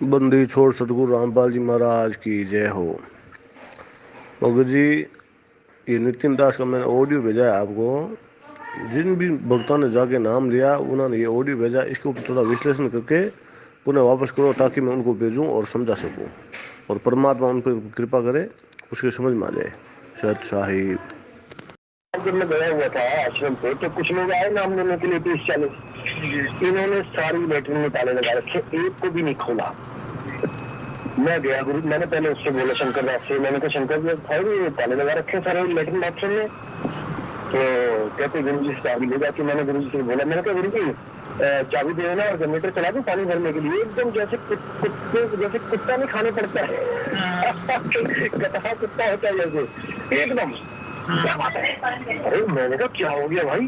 बंदी छोड़ सतगुरु रामपाल जी महाराज की जय हो। भगत जी, ये नितिन दास का मैंने ऑडियो भेजा है आपको। जिन भी भक्तों ने जाके नाम लिया उन्होंने ये ऑडियो भेजा, इसके ऊपर थोड़ा विश्लेषण करके पुनः वापस करो ताकि मैं उनको भेजूं और समझा सकूं और परमात्मा उन पर कृपा करे, उसके समझ में आ जाए। सत साहिब। जब मैं गया हुआ था आश्रम पे तो कुछ लोग आए नाम लेने के लिए 30-40। इन्होंने सारी लेटरिन में ताले लगा रखे, एक को भी नहीं खोला। मैं गया गुरु, मैंने पहले उससे बोला शंकर दास से, मैंने कहा शंकर जी भाई ये ताले लगा रखे सारे लेटरिन बाथरूम में। तो कहते गुरु जी से चाबी ले जाके, मैंने गुरु जी से बोला, मैंने कहा गुरु जी चाबी दे ना और जनरेटर चला दूं पानी भरने के लिए। एकदम जैसे कुत्ते जैसे कुत्ता नहीं खाने पड़ता है कटा कुत्ता होता है जैसे एकदम। क्या बात है? अरे मैंने कहा क्या हो गया भाई,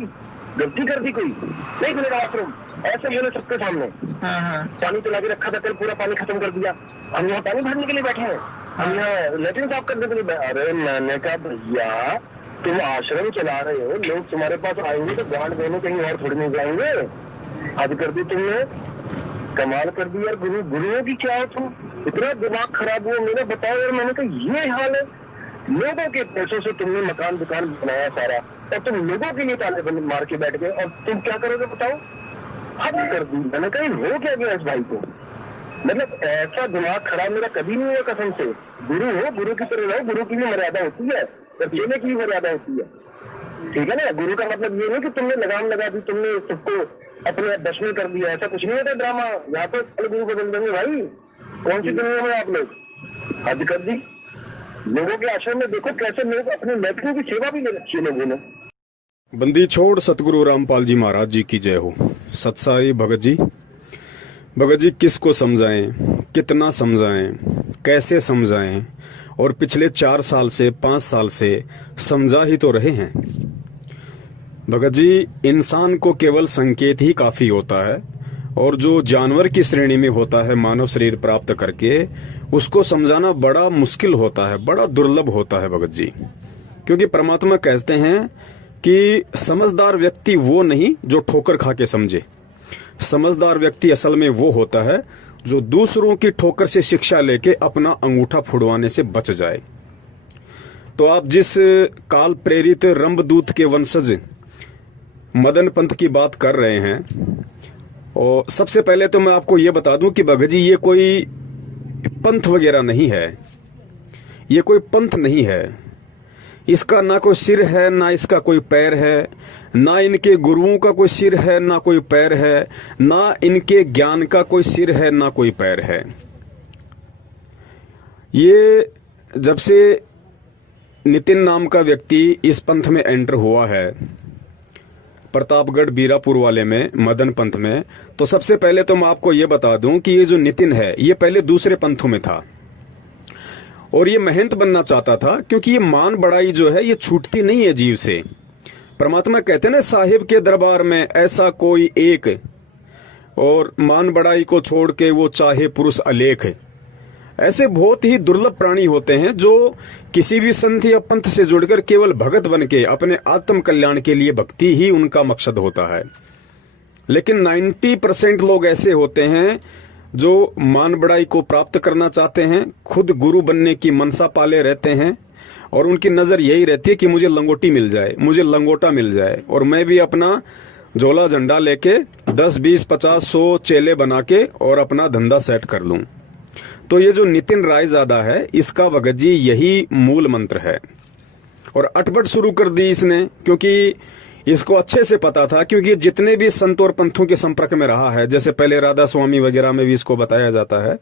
गलती कर दी कोई? नहीं खुलेगा बाथरूम, ऐसे मैंने सबके सामने पानी चला के रखा था, कल पूरा पानी खत्म कर दिया। हम यहाँ पानी भरने के लिए बैठे हैं, हम यहाँ लेटरिन साफ करने के लिए। अरे मैंने कहा भैया तुम आश्रम चला रहे हो, लोग तुम्हारे पास आएंगे तो गांड देने कहीं और थोड़ी नहीं जाएंगे। हद कर दी तुमने, कमाल कर दी यार। गुरुओं की क्या हो तुम, इतना दिमाग खराब हुआ मेरा, बताओ यार। मैंने कहा ये हाल है, लोगों के पैसों से तुमने मकान दुकान बनाया सारा, और तुम लोगों के लिए ताले बंद मार के बैठ गए, और तुम क्या करोगे बताओ? हद कर दी। मैंने कहा हो क्या गया इस भाई को, मतलब ऐसा दिमाग खराब मेरा कभी नहीं हुआ कसम से। गुरु हो, गुरु की तरह रहो, गुरु की भी मर्यादा होती है और चेले की भी मर्यादा होती है, ठीक है ना। गुरु का मतलब ये नहीं कि तुमने लगाम लगा दी, तुमने सबको अपने दर्शन कर दिया, ऐसा कुछ नहीं होता ड्रामा। यहाँ तो गुरु बदल देंगे भाई, कौन सी दुनिया में आप लोग, हद कर दी। लोगों के आश्रम में देखो कैसे लोग अपने लेटरिन की सेवा भी ले रखी है लोगों ने। बंदी छोड़ सतगुरु रामपाल जी महाराज जी की जय हो। सत्साई भगत जी। भगत जी किसको समझाएं, कितना समझाएं, कैसे समझाएं, और पिछले 4 साल से 5 साल से समझा ही तो रहे हैं। भगत जी, इंसान को केवल संकेत ही काफी होता है, और जो जानवर की श्रेणी में होता है मानव शरीर प्राप्त करके, उसको समझाना बड़ा मुश्किल होता है, बड़ा दुर्लभ होता है भगत जी। क्योंकि परमात्मा कहते हैं कि समझदार व्यक्ति वो नहीं जो ठोकर खा के समझे। समझदार व्यक्ति असल में वो होता है जो दूसरों की ठोकर से शिक्षा लेके अपना अंगूठा फुड़वाने से बच जाए। तो आप जिस काल प्रेरित रंभदूत के वंशज मदन पंथ की बात कर रहे हैं, और सबसे पहले तो मैं आपको ये बता दूं कि भगत जी ये कोई पंथ वगैरह नहीं है, ये कोई पंथ नहीं है। इसका ना कोई सिर है, ना इसका कोई पैर है, ना इनके गुरुओं का कोई सिर है, ना कोई पैर है, ना इनके ज्ञान का कोई सिर है, ना कोई पैर है। ये जब से नितिन नाम का व्यक्ति इस पंथ में एंटर हुआ है, प्रतापगढ़ बीरापुर वाले में मदन पंथ में, तो सबसे पहले तो मैं आपको ये बता दूं कि ये जो नितिन है ये पहले दूसरे पंथों में था, और ये महंत बनना चाहता था। क्योंकि ये मान बड़ाई जो है ये छूटती नहीं है जीव से। परमात्मा कहते हैं ना, साहिब के दरबार में ऐसा कोई एक, और मान बड़ाई को छोड़ के वो चाहे पुरुष अलेख। ऐसे बहुत ही दुर्लभ प्राणी होते हैं जो किसी भी संत या पंथ से जुड़कर केवल भगत बन के अपने आत्म कल्याण के लिए, भक्ति ही उनका मकसद होता है। लेकिन 90% लोग ऐसे होते हैं जो मान बड़ाई को प्राप्त करना चाहते हैं, खुद गुरु बनने की मनसा पाले रहते हैं, और उनकी नजर यही रहती है कि मुझे लंगोटी मिल जाए, मुझे लंगोटा मिल जाए, और मैं भी अपना झोला झंडा लेके 10, 20, 50, 100 चेले बना के और अपना धंधा सेट कर लूं। तो ये जो नितिन रायजादा है, इसका भगत जी यही मूल मंत्र है। और अटपट शुरू कर दी इसने, क्योंकि इसको अच्छे से पता था, क्योंकि जितने भी संत और पंथों के संपर्क में रहा है, जैसे पहले राधा स्वामी वगैरह में भी इसको बताया जाता है,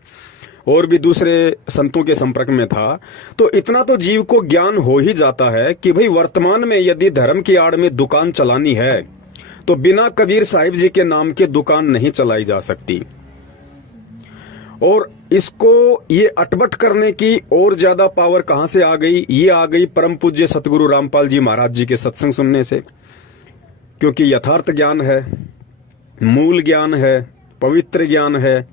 और भी दूसरे संतों के संपर्क में था, तो इतना तो जीव को ज्ञान हो ही जाता है कि भाई वर्तमान में यदि धर्म की आड़ में दुकान चलानी है तो बिना कबीर साहिब जी के नाम के दुकान नहीं चलाई जा सकती। और इसको ये अटपट करने की और ज्यादा पावर कहां से आ गई? ये आ गई परम पूज्य सतगुरु रामपाल जी महाराज जी के सत्संग सुनने से। क्योंकि यथार्थ ज्ञान है, मूल ज्ञान है, पवित्र ज्ञान है,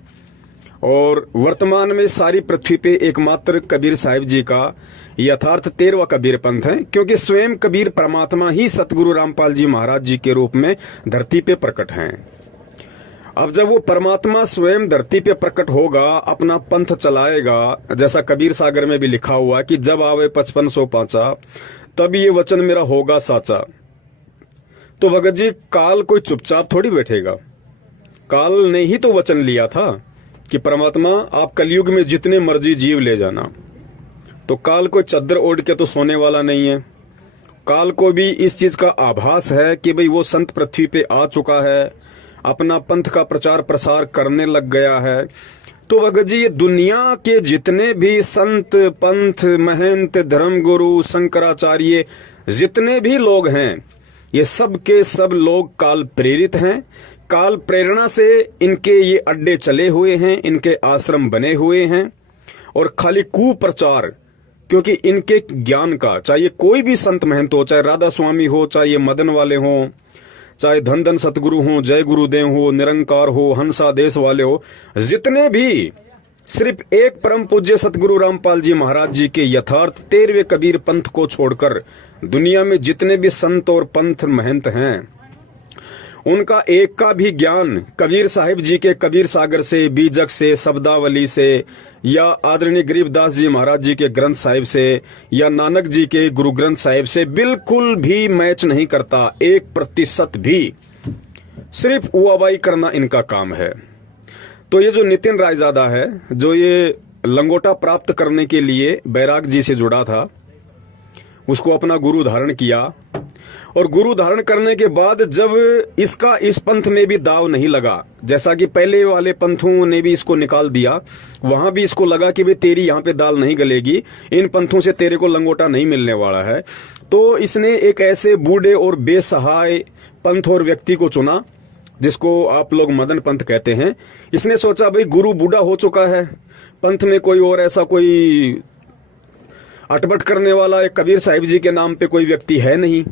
और वर्तमान में सारी पृथ्वी पे एकमात्र कबीर साहिब जी का यथार्थ 13वां कबीर पंथ है। क्योंकि स्वयं कबीर परमात्मा ही सतगुरु रामपाल जी महाराज जी के रूप में धरती पे प्रकट हैं। अब जब वो परमात्मा स्वयं धरती पे प्रकट होगा, अपना पंथ चलाएगा, जैसा कबीर सागर में भी लिखा हुआ कि जब आवे 5500 पांचा, तब ये वचन मेरा होगा साचा। तो भगत जी, काल कोई चुपचाप थोड़ी बैठेगा। काल ने ही तो वचन लिया था कि परमात्मा आप कलयुग में जितने मर्जी जीव ले जाना। तो काल कोई चद्दर ओढ़ के तो सोने वाला नहीं है। काल को भी इस चीज का आभास है कि भाई वो संत पृथ्वी पे आ चुका है, अपना पंथ का प्रचार प्रसार करने लग गया है। तो भगत जी, ये दुनिया के जितने भी संत, पंथ, महंत, धर्मगुरु, शंकराचार्य, जितने भी लोग हैं, ये सब के सब लोग काल प्रेरित हैं। काल प्रेरणा से इनके ये अड्डे चले हुए हैं, इनके आश्रम बने हुए हैं, और खाली कुप्रचार, क्योंकि इनके ज्ञान का, चाहे कोई भी संत महंत हो, चाहे राधा स्वामी हो, चाहे ये मदन वाले हो, चाहे धन धन सतगुरु हो, जय गुरुदेव हो, निरंकार हो, हंसादेश वाले हो, जितने भी सिर्फ एक परम पूज्य सतगुरु रामपाल जी महाराज जी के यथार्थ 13वें कबीर पंथ को छोड़कर दुनिया में जितने भी संत और पंथ महंत हैं, उनका एक का भी ज्ञान कबीर साहिब जी के कबीर सागर से, बीजक से, शब्दावली से, या आदरणीय गरीबदास जी महाराज जी के ग्रंथ साहिब से, या नानक जी के गुरु ग्रंथ साहिब से बिल्कुल भी मैच नहीं करता। 1% भी। सिर्फ उआबाई करना इनका काम है। तो ये जो नितिन रायजादा है, जो ये लंगोटा प्राप्त करने के लिए बैराग जी से जुड़ा था, उसको अपना गुरु धारण किया, और गुरु धारण करने के बाद जब इसका इस पंथ में भी दाव नहीं लगा, जैसा कि पहले वाले पंथों ने भी इसको निकाल दिया, वहां भी इसको लगा कि भाई तेरी यहाँ पे दाल नहीं गलेगी, इन पंथों से तेरे को लंगोटा नहीं मिलने वाला है, तो इसने एक ऐसे बूढ़े और बेसहाय पंथ और व्यक्ति को चुना, जिसको आप लोग मदन पंथ कहते हैं। इसने सोचा भाई गुरु बूढ़ा हो चुका है, पंथ में कोई और ऐसा कोई अटपट करने वाला एक कबीर साहिब जी के नाम पे कोई व्यक्ति है नहीं,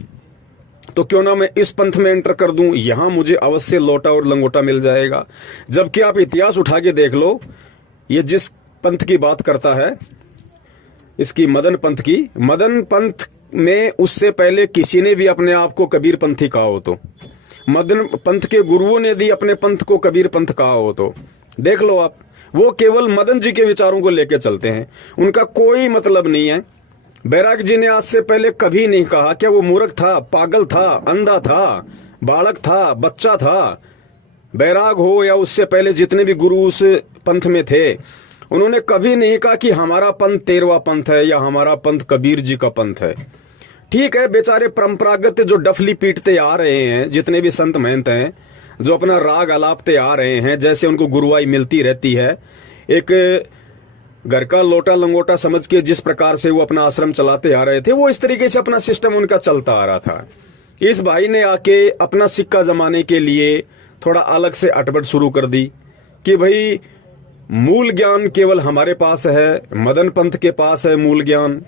तो क्यों ना मैं इस पंथ में एंटर कर दूं, यहां मुझे अवश्य लोटा और लंगोटा मिल जाएगा। जबकि आप इतिहास उठा के देख लो, ये जिस पंथ की बात करता है, इसकी मदन पंथ की, मदन पंथ में उससे पहले किसी ने भी अपने आप को कबीर पंथी कहा हो तो, मदन पंथ के गुरुओं ने भी अपने पंथ को कबीर पंथ कहा हो तो देख लो आप। वो केवल मदन जी के विचारों को लेकर चलते हैं, उनका कोई मतलब नहीं है। बैराग जी ने आज से पहले कभी नहीं कहा क्या वो मूर्ख था, पागल था, अंधा था, बालक था, बच्चा था। बैराग हो या उससे पहले जितने भी गुरु उस पंथ में थे, उन्होंने कभी नहीं कहा कि हमारा पंथ 13वां पंथ है या हमारा पंथ कबीर जी का पंथ है। ठीक है, बेचारे परंपरागत जो डफली पीटते आ रहे हैं, जितने भी संत महंत हैं, जो अपना राग अलापते आ रहे हैं, जैसे उनको गुरुवाई मिलती रहती है, एक घर का लोटा लंगोटा समझ के जिस प्रकार से वो अपना आश्रम चलाते आ रहे थे, वो इस तरीके से अपना सिस्टम उनका चलता आ रहा था। इस भाई ने आके अपना सिक्का जमाने के लिए थोड़ा अलग से अटपट शुरू कर दी कि भाई मूल ज्ञान केवल हमारे पास है, मदन पंथ के पास है मूल ज्ञान,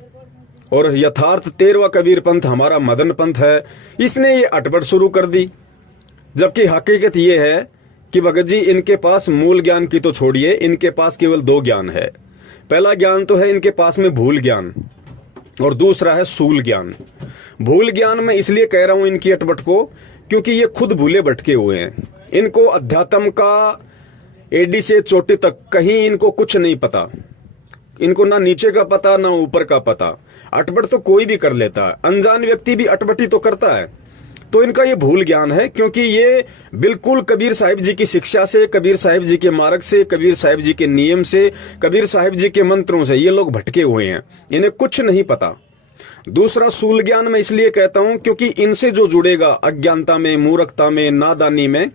और यथार्थ 13वां कबीर पंथ हमारा मदन पंथ है। इसने ये अटपट शुरू कर दी, जबकि हकीकत ये है कि भगत जी इनके पास मूल ज्ञान की तो छोड़िए, इनके पास केवल 2 ज्ञान है। पहला ज्ञान तो है इनके पास में भूल ज्ञान, और दूसरा है सूल ज्ञान। भूल ज्ञान मैं इसलिए कह रहा हूं इनकी अटपट को, क्योंकि ये खुद भूले भटके हुए हैं। इनको अध्यात्म का एडी से चोटी तक कहीं इनको कुछ नहीं पता, इनको ना नीचे का पता ना ऊपर का पता। अटपट तो कोई भी कर लेता है, अनजान व्यक्ति भी अटपटी तो करता है। तो इनका ये भूल ज्ञान है, क्योंकि ये बिल्कुल कबीर साहिब जी की शिक्षा से, कबीर साहिब जी के मार्ग से, कबीर साहिब जी के नियम से, कबीर साहिब जी के मंत्रों से ये लोग भटके हुए हैं, इन्हें कुछ नहीं पता। दूसरा सूल ज्ञान मैं इसलिए कहता हूं क्योंकि इनसे जो जुड़ेगा अज्ञानता में, मूर्खता में, नादानी में,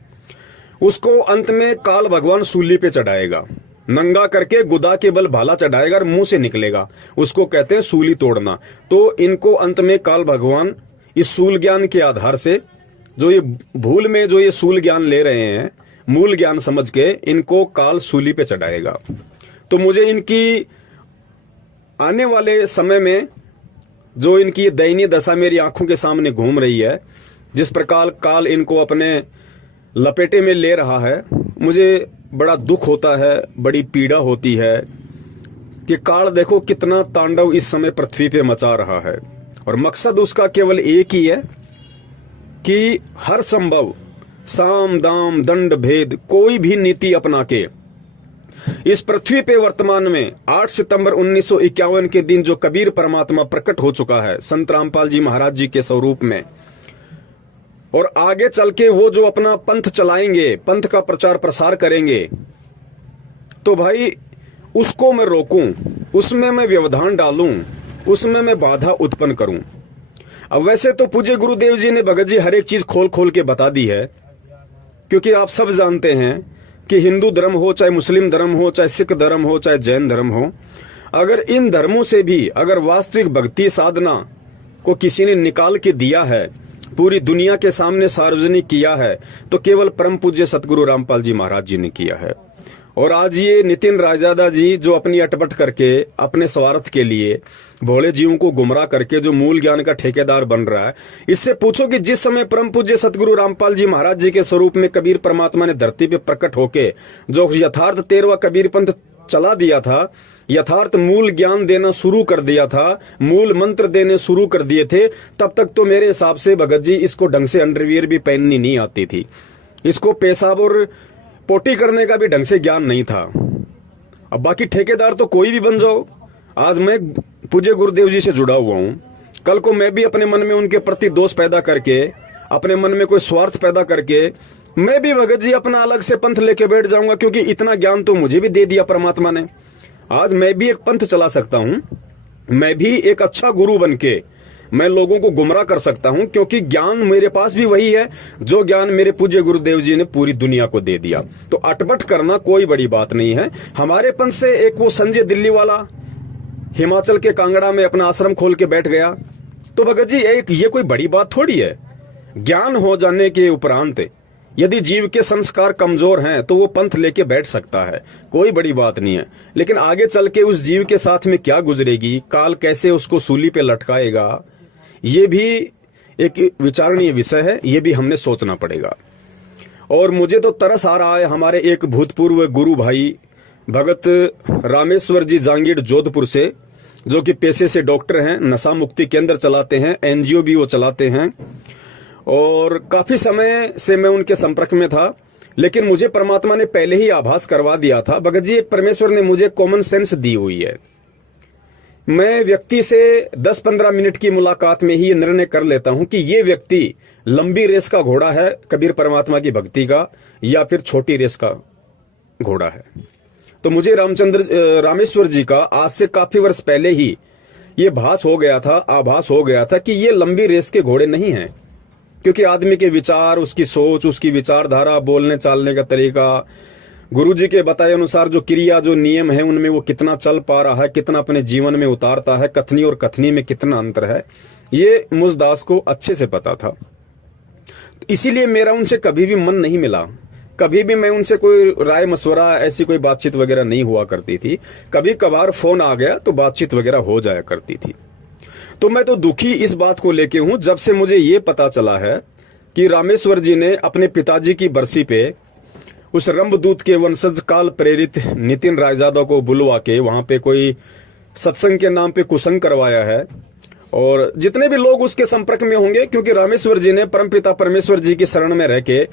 उसको अंत में काल भगवान सूली पे चढ़ाएगा, नंगा करके गुदा के बल भाला चढ़ाएगा और मुंह से निकलेगा, उसको कहते हैं सूली तोड़ना। तो इनको अंत में काल भगवान इस सूल ज्ञान के आधार से, जो ये भूल में जो ये सूल ज्ञान ले रहे हैं, मूल ज्ञान समझ के इनको काल सूली पे चढ़ाएगा। तो मुझे इनकी आने वाले समय में जो इनकी दयनीय दशा मेरी आंखों के सामने घूम रही है, जिस प्रकार काल इनको अपने लपेटे में ले रहा है, मुझे बड़ा दुख होता है, बड़ी पीड़ा होती है कि काल देखो कितना तांडव इस समय पृथ्वी पे मचा रहा है, और मकसद उसका केवल एक ही है कि हर संभव साम दाम दंड भेद कोई भी नीति अपना के इस पृथ्वी पे वर्तमान में 8 सितंबर 1951 के दिन जो कबीर परमात्मा प्रकट हो चुका है संत रामपाल जी महाराज जी के स्वरूप में, और आगे चल के वो जो अपना पंथ चलाएंगे, पंथ का प्रचार प्रसार करेंगे, तो भाई उसको मैं रोकूं, उसमें मैं व्यवधान डालूं, उसमें मैं बाधा उत्पन्न करूं। अब वैसे तो पूज्य गुरुदेव जी ने भगत जी हर एक चीज खोल खोल के बता दी है, क्योंकि आप सब जानते हैं कि हिंदू धर्म हो, चाहे मुस्लिम धर्म हो, चाहे सिख धर्म हो, चाहे जैन धर्म हो, अगर इन धर्मों से भी अगर वास्तविक भक्ति साधना को किसी ने निकाल के दिया है, पूरी दुनिया के सामने सार्वजनिक किया है, तो केवल परम पूज्य सतगुरु रामपाल जी महाराज जी ने किया है। और आज ये नितिन रायजादा जी जो अपनी अटपट करके अपने स्वार्थ के लिए भोले जीवों को गुमराह करके जो मूल ज्ञान का ठेकेदार बन रहा है, इससे पूछो कि जिस समय परम पूज्य सतगुरु रामपाल जी महाराज जी के स्वरूप में कबीर परमात्मा ने धरती पे प्रकट होके जो यथार्थ 13वां कबीर पंथ चला दिया था, यथार्थ मूल ज्ञान देना शुरू कर दिया था, मूल मंत्र देने शुरू कर दिए थे, तब तक तो मेरे हिसाब से भगत जी इसको ढंग से अंडरवियर भी पहननी नहीं आती थी, इसको पेशाब और पोटी करने का भी ढंग से ज्ञान नहीं था। अब बाकी ठेकेदार तो कोई भी बन जाओ, आज मैं पूज्य गुरुदेव जी से जुड़ा हुआ हूं, कल को मैं भी अपने मन में उनके प्रति दोष पैदा करके, अपने मन में कोई स्वार्थ पैदा करके मैं भी भगत जी अपना अलग से पंथ लेके बैठ जाऊंगा, क्योंकि इतना ज्ञान तो मुझे भी दे दिया परमात्मा ने। आज मैं भी एक पंथ चला सकता हूं, मैं भी एक अच्छा गुरु बनके मैं लोगों को गुमराह कर सकता हूं, क्योंकि ज्ञान मेरे पास भी वही है जो ज्ञान मेरे पूज्य गुरुदेव जी ने पूरी दुनिया को दे दिया। तो अटपट करना कोई बड़ी बात नहीं है। हमारे पंथ से एक वो संजय दिल्ली वाला हिमाचल के कांगड़ा में अपना आश्रम खोल के बैठ गया, तो भगत जी एक ये कोई बड़ी बात थोड़ी है। ज्ञान हो जाने के उपरांत यदि जीव के संस्कार कमजोर हैं तो वो पंथ लेके बैठ सकता है, कोई बड़ी बात नहीं है। लेकिन आगे चल के उस जीव के साथ में क्या गुजरेगी, काल कैसे उसको सूली पे लटकाएगा, ये भी एक विचारणीय विषय है, ये भी हमने सोचना पड़ेगा। और मुझे तो तरस आ रहा है, हमारे एक भूतपूर्व गुरु भाई भगत रामेश्वर जी जांगीड़ जोधपुर से, जो कि पेशे से डॉक्टर हैं, नशा मुक्ति केंद्र चलाते हैं, एनजीओ भी वो चलाते हैं, और काफी समय से मैं उनके संपर्क में था। लेकिन मुझे परमात्मा ने पहले ही आभास करवा दिया था, भगत जी एक परमेश्वर ने मुझे कॉमन सेंस दी हुई है। मैं व्यक्ति से 10-15 मिनट की मुलाकात में ही ये निर्णय कर लेता हूं कि ये व्यक्ति लंबी रेस का घोड़ा है कबीर परमात्मा की भक्ति का, या फिर छोटी रेस का घोड़ा है। तो मुझे रामेश्वर जी का आज से काफी वर्ष पहले ही ये आभास हो गया था कि ये लंबी रेस के घोड़े नहीं हैं, क्योंकि आदमी के विचार, उसकी सोच, उसकी विचारधारा, बोलने चालने का तरीका, गुरु जी के बताए अनुसार जो क्रिया, जो नियम है, उनमें वो कितना चल पा रहा है, कितना अपने जीवन में उतारता है, कथनी और कथनी में कितना अंतर है, ये मुझदास को अच्छे से पता था। तो इसीलिए मेरा उनसे कभी भी मन नहीं मिला, कभी भी मैं उनसे कोई राय मशवरा, ऐसी कोई बातचीत वगैरह नहीं हुआ करती थी। कभी कभार फोन आ गया तो बातचीत वगैरह हो जाया करती थी। तो मैं तो दुखी इस बात को लेके हूं, जब से मुझे ये पता चला है कि रामेश्वर जी ने अपने पिताजी की बरसी पे उस रंभदूत के वंशज काल प्रेरित नितिन रायजादा को बुलवा के वहां पे कोई सत्संग के नाम पे कुसंग करवाया है। और जितने भी लोग उसके संपर्क में होंगे, क्योंकि रामेश्वर जी ने परमपिता परमेश्वर जी की शरण में रह के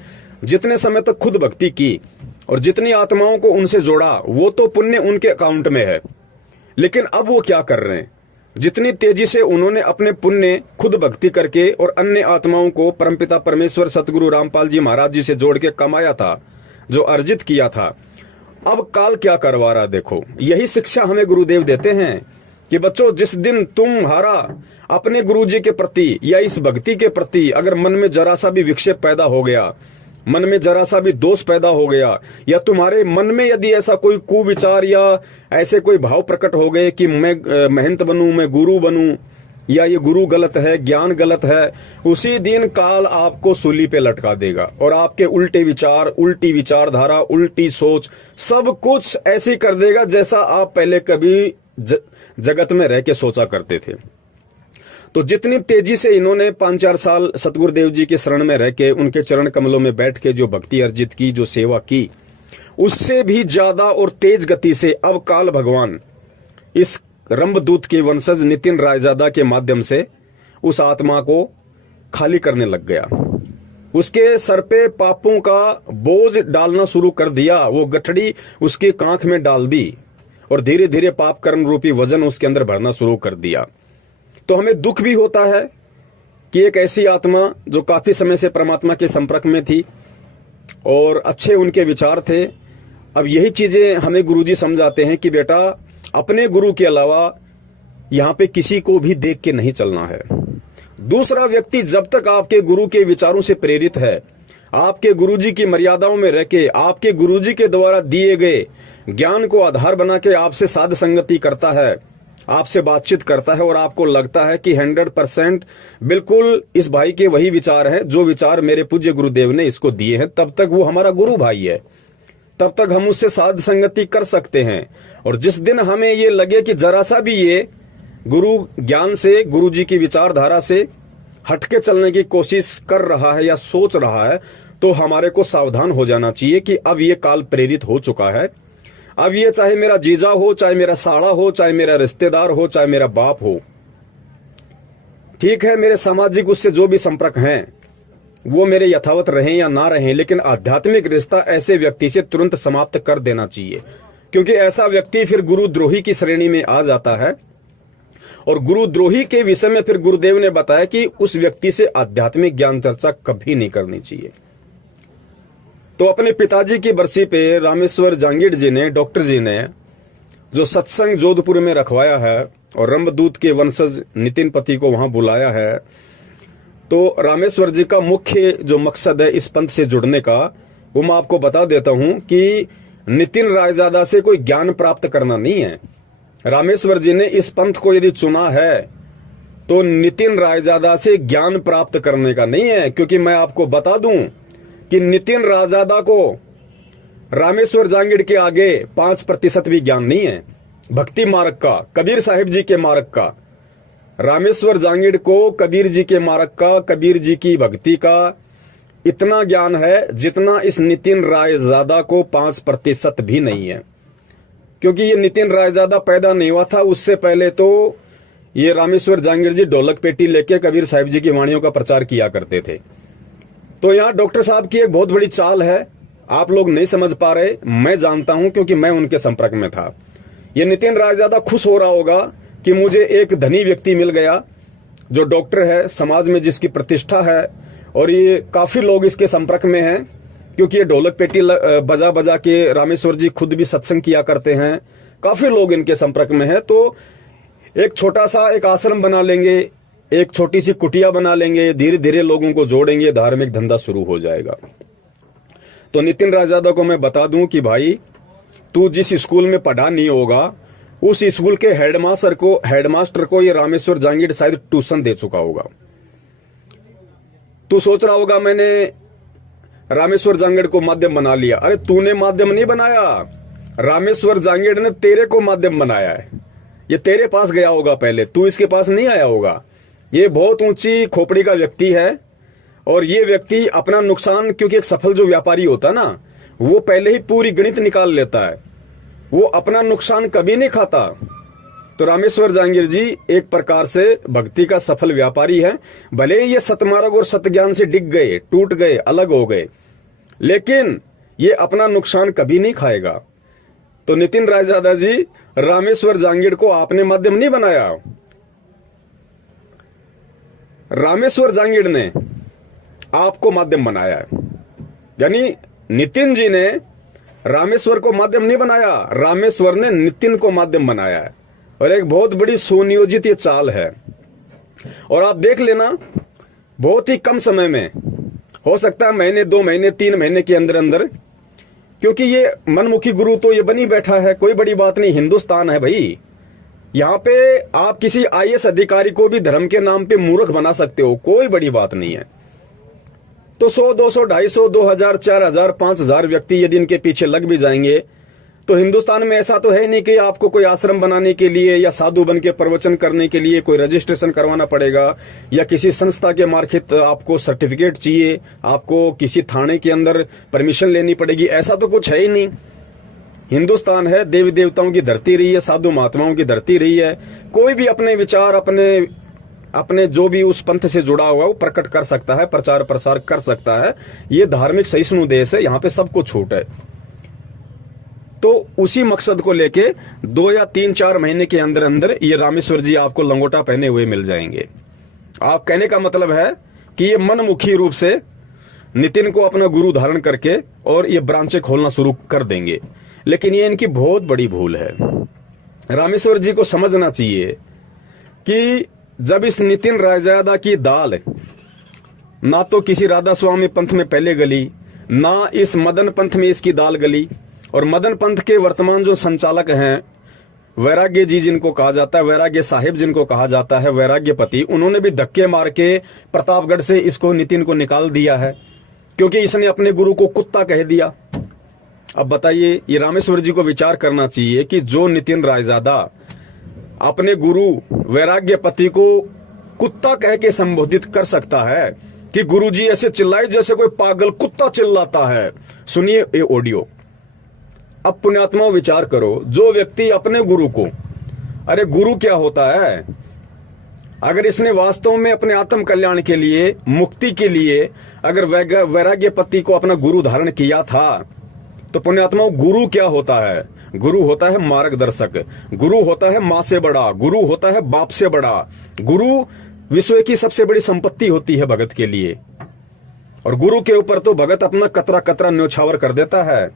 जितने समय तक खुद भक्ति की और जितनी आत्माओं को उनसे जोड़ा, वो तो पुण्य उनके अकाउंट में है। लेकिन अब वो क्या कर रहे हैं, जितनी तेजी से उन्होंने अपने पुण्य खुद भक्ति करके और अन्य आत्माओं को परमपिता परमेश्वर सतगुरु रामपाल जी महाराज जी से जोड़ के कमाया था, जो अर्जित किया था, अब काल क्या करवा रहा। देखो, यही शिक्षा हमें गुरुदेव देते हैं कि बच्चों, जिस दिन तुम्हारा अपने गुरुजी के प्रति या इस भक्ति के प्रति अगर मन में जरा सा भी विक्षेप पैदा हो गया, मन में जरा सा भी दोष पैदा हो गया, या तुम्हारे मन में यदि ऐसा कोई कुविचार या ऐसे कोई भाव प्रकट हो गए कि मैं महंत बनूं, मैं गुरु बनूं, या ये गुरु गलत है, ज्ञान गलत है, उसी दिन काल आपको सूली पे लटका देगा और आपके उल्टे विचार, उल्टी विचारधारा, उल्टी सोच, सब कुछ ऐसी कर देगा जैसा आप पहले कभी जगत में रह के सोचा करते थे। तो जितनी तेजी से इन्होंने 5-4 साल सतगुरुदेव जी के शरण में रह के उनके चरण कमलों में बैठ के जो भक्ति अर्जित की, जो सेवा की, उससे भी ज्यादा और तेज गति से अब काल भगवान इस रंभदूत के वंशज नितिन रायजादा के माध्यम से उस आत्मा को खाली करने लग गया। उसके सर पे पापों का बोझ डालना शुरू कर दिया। वो गठड़ी उसकी कांख में डाल दी और धीरे धीरे पाप कर्म रूपी वजन उसके अंदर भरना शुरू कर दिया। तो हमें दुख भी होता है कि एक ऐसी आत्मा जो काफी समय से परमात्मा के संपर्क में थी और अच्छे उनके विचार थे, अब यही चीजें हमें गुरुजी समझाते हैं कि बेटा अपने गुरु के अलावा यहाँ पे किसी को भी देख के नहीं चलना है। दूसरा व्यक्ति जब तक आपके गुरु के विचारों से प्रेरित है, आपके गुरुजी की मर्यादाओं में रह के, आपके गुरुजी के द्वारा दिए गए ज्ञान को आधार बना के आपसे साध संगति करता है, आपसे बातचीत करता है और आपको लगता है कि 100% बिल्कुल इस भाई के वही विचार हैं जो विचार मेरे पूज्य गुरुदेव ने इसको दिए हैं, तब तक वो हमारा गुरु भाई है, तब तक हम उससे साध संगति कर सकते हैं। और जिस दिन हमें ये लगे कि जरा सा भी ये गुरु ज्ञान से, गुरु जी की विचारधारा से हटके चलने की कोशिश कर रहा है या सोच रहा है, तो हमारे को सावधान हो जाना चाहिए कि अब ये काल प्रेरित हो चुका है। अब ये चाहे मेरा जीजा हो, चाहे मेरा साड़ा हो, चाहे मेरा रिश्तेदार हो, चाहे मेरा बाप हो, ठीक है, मेरे सामाजिक उससे जो भी संपर्क हैं वो मेरे यथावत रहें या ना रहें, लेकिन आध्यात्मिक रिश्ता ऐसे व्यक्ति से तुरंत समाप्त कर देना चाहिए, क्योंकि ऐसा व्यक्ति फिर गुरुद्रोही की श्रेणी में आ जाता है। और गुरुद्रोही के विषय में फिर गुरुदेव ने बताया कि उस व्यक्ति से आध्यात्मिक ज्ञान चर्चा कभी नहीं करनी चाहिए। तो अपने पिताजी की बरसी पे रामेश्वर जांगीड़ जी ने, डॉक्टर जी ने, जो सत्संग जोधपुर में रखवाया है और रंभदूत के वंशज नितिन पति को वहां बुलाया है, तो रामेश्वर जी का मुख्य जो मकसद है इस पंथ से जुड़ने का, वो मैं आपको बता देता हूं कि नितिन रायजादा से कोई ज्ञान प्राप्त करना नहीं है। रामेश्वर जी ने इस पंथ को यदि चुना है तो नितिन रायजादा से ज्ञान प्राप्त करने का नहीं है, क्योंकि मैं आपको बता दूं कि नितिन रायजादा को रामेश्वर जांगीड़ के आगे 5% भी ज्ञान नहीं है भक्ति मार्ग का, कबीर साहिब जी के मार्ग का। रामेश्वर जांगीड़ को कबीर जी के मार्ग का, कबीर जी की भक्ति का इतना ज्ञान है जितना इस नितिन रायजादा को 5% भी नहीं है, क्योंकि ये नितिन रायजादा पैदा नहीं हुआ था, उससे पहले तो ये रामेश्वर जांगीड़ जी ढोलक पेटी लेके कबीर साहिब जी की वाणियों का प्रचार किया करते थे। तो यहाँ डॉक्टर साहब की एक बहुत बड़ी चाल है, आप लोग नहीं समझ पा रहे, मैं जानता हूं क्योंकि मैं उनके संपर्क में था। ये नितिन रायजादा खुश हो रहा होगा कि मुझे एक धनी व्यक्ति मिल गया जो डॉक्टर है, समाज में जिसकी प्रतिष्ठा है, और ये काफी लोग इसके संपर्क में हैं, क्योंकि ये ढोलक पेटी बजा बजा के रामेश्वर जी खुद भी सत्संग किया करते हैं, काफी लोग इनके संपर्क में हैं। तो एक छोटा सा एक आश्रम बना लेंगे, एक छोटी सी कुटिया बना लेंगे, धीरे धीरे लोगों को जोड़ेंगे, धार्मिक धंधा शुरू हो जाएगा। तो नितिन रायजादा को मैं बता दूं कि भाई तू जिस स्कूल में पढ़ा नहीं होगा, उस स्कूल के हेडमास्टर को ये रामेश्वर जांगीड़ शायद ट्यूशन दे चुका होगा। तू सोच रहा होगा मैंने रामेश्वर जांगीड़ को माध्यम बना लिया। अरे तूने माध्यम नहीं बनाया, रामेश्वर जांगीड़ ने तेरे को माध्यम बनाया है। ये तेरे पास गया होगा पहले, तू इसके पास नहीं आया होगा। ये बहुत ऊंची खोपड़ी का व्यक्ति है और ये व्यक्ति अपना नुकसान, क्योंकि एक सफल जो व्यापारी होता ना, वो पहले ही पूरी गणित निकाल लेता है, वो अपना नुकसान कभी नहीं खाता। तो रामेश्वर जांगीड़ जी एक प्रकार से भक्ति का सफल व्यापारी है। भले ही ये सतमार्ग और सतज्ञान से डिग गए, टूट गए, अलग हो गए, लेकिन ये अपना नुकसान कभी नहीं खाएगा। तो नितिन रायजादा जी, रामेश्वर जांगीड़ को आपने माध्यम नहीं बनाया, रामेश्वर जांगीड़ ने आपको माध्यम बनाया है। यानी नितिन जी ने रामेश्वर को माध्यम नहीं बनाया, रामेश्वर ने नितिन को माध्यम बनाया है। और एक बहुत बड़ी सुनियोजित ये चाल है। और आप देख लेना, बहुत ही कम समय में, हो सकता है महीने, 2 महीने, 3 महीने के अंदर अंदर, क्योंकि ये मनमुखी गुरु तो ये बनी बैठा है, कोई बड़ी बात नहीं, हिंदुस्तान है भाई। यहाँ पे आप किसी IAS अधिकारी को भी धर्म के नाम पे मूर्ख बना सकते हो, कोई बड़ी बात नहीं है। तो 100, 200, 250, 2000, 4000, 5000 व्यक्ति यदि इनके पीछे लग भी जाएंगे, तो हिंदुस्तान में ऐसा तो है नहीं कि आपको कोई आश्रम बनाने के लिए या साधु बन के प्रवचन करने के लिए कोई रजिस्ट्रेशन करवाना पड़ेगा, या किसी संस्था के मार्फत आपको सर्टिफिकेट चाहिए, आपको किसी थाने के अंदर परमिशन लेनी पड़ेगी, ऐसा तो कुछ है ही नहीं। हिंदुस्तान है, देवी देवताओं की धरती रही है, साधु महात्माओं की धरती रही है। कोई भी अपने विचार, अपने अपने जो भी उस पंथ से जुड़ा हुआ है वो प्रकट कर सकता है, प्रचार प्रसार कर सकता है। ये धार्मिक सहिष्णु देश है, यहाँ पे सबको छूट है। तो उसी मकसद को लेके 2 या 3-4 महीने के अंदर अंदर ये रामेश्वर जी आपको लंगोटा पहने हुए मिल जाएंगे। आप कहने का मतलब है कि ये मनमुखी रूप से नितिन को अपना गुरु धारण करके और ये ब्रांचें खोलना शुरू कर देंगे, लेकिन ये इनकी बहुत बड़ी भूल है। रामेश्वर जी को समझना चाहिए कि जब इस नितिन रायजादा की दाल ना तो किसी राधा स्वामी पंथ में पहले गली, ना इस मदन पंथ में इसकी दाल गली, और मदन पंथ के वर्तमान जो संचालक हैं, वैराग्य जी जिनको कहा जाता है, वैराग्य साहिब जिनको कहा जाता है, वैराग्यपति, उन्होंने भी धक्के मार के प्रतापगढ़ से इसको नितिन को निकाल दिया है, क्योंकि इसने अपने गुरु को कुत्ता कह दिया। अब बताइए, ये रामेश्वर जी को विचार करना चाहिए कि जो नितिन रायजादा अपने गुरु वैराग्यपति को कुत्ता कह के संबोधित कर सकता है कि गुरुजी ऐसे चिल्लाए जैसे कोई पागल कुत्ता चिल्लाता है। सुनिए ये ऑडियो। अब पुण्यात्मा विचार करो, जो व्यक्ति अपने गुरु को, अरे गुरु क्या होता है, अगर इसने वास्तव में अपने आत्म कल्याण के लिए, मुक्ति के लिए अगर वैराग्यपति को अपना गुरु धारण किया था, तो पुण्यात्मा गुरु क्या होता है? गुरु होता है मार्गदर्शक, गुरु होता है माँ से बड़ा, गुरु होता है बाप से बड़ा, गुरु विश्व की सबसे बड़ी संपत्ति होती है भगत के लिए। और गुरु के ऊपर तो भगत अपना कतरा कतरा न्योछावर कर देता है।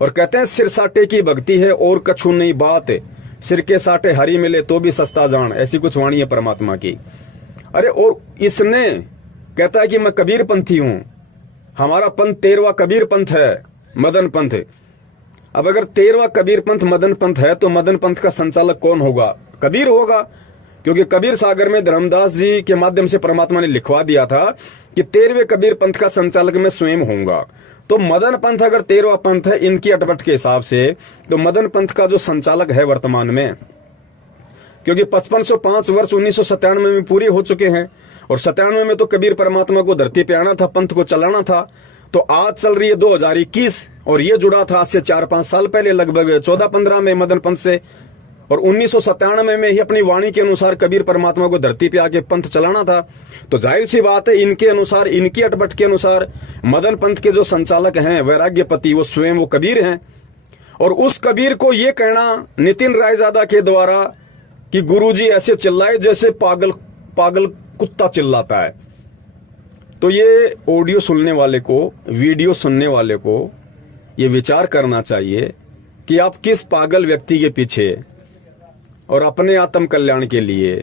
और कहते हैं सिर साटे की भक्ति है और कछु नहीं बात, सिर के साटे हरी मिले तो भी सस्ता जान, ऐसी कुछ वाणी है परमात्मा की। अरे और इसने कहता है कि मैं कबीर पंथी हूं, हमारा पंथ 13वां कबीर पंथ है, मदन पंथ। अब अगर 13वां कबीर पंथ मदन पंथ है तो मदन पंथ का संचालक कौन होगा? कबीर होगा, क्योंकि कबीर सागर में धर्मदास जी के माध्यम से परमात्मा ने लिखवा दिया था कि 13वें कबीर पंथ का संचालक मैं स्वयं होऊंगा। तो मदन पंथ अगर 13वां पंथ है इनकी अटपट के हिसाब से, तो मदन पंथ का जो संचालक है वर्तमान में, क्योंकि 5505 वर्ष 1997 में पूरे हो चुके हैं, और 97 में तो कबीर परमात्मा को धरती पे आना था, पंथ को चलाना था। तो आज चल रही है 2021, और ये जुड़ा था आज से 4-5 साल पहले, लगभग 14-15 में मदन पंथ से। और 1997 में ही अपनी वाणी के अनुसार कबीर परमात्मा को धरती पे आके पंथ चलाना था। तो जाहिर सी बात है, इनके अनुसार, इनकी अटपट के अनुसार मदन पंथ के जो संचालक हैं वैराग्यपति, वो स्वयं वो कबीर हैं। और उस कबीर को ये कहना नितिन रायजादा के द्वारा कि गुरुजी ऐसे चिल्लाए जैसे पागल पागल कुत्ता चिल्लाता है, तो ये ऑडियो सुनने वाले को, वीडियो सुनने वाले को ये विचार करना चाहिए कि आप किस पागल व्यक्ति के पीछे और अपने आत्म कल्याण के लिए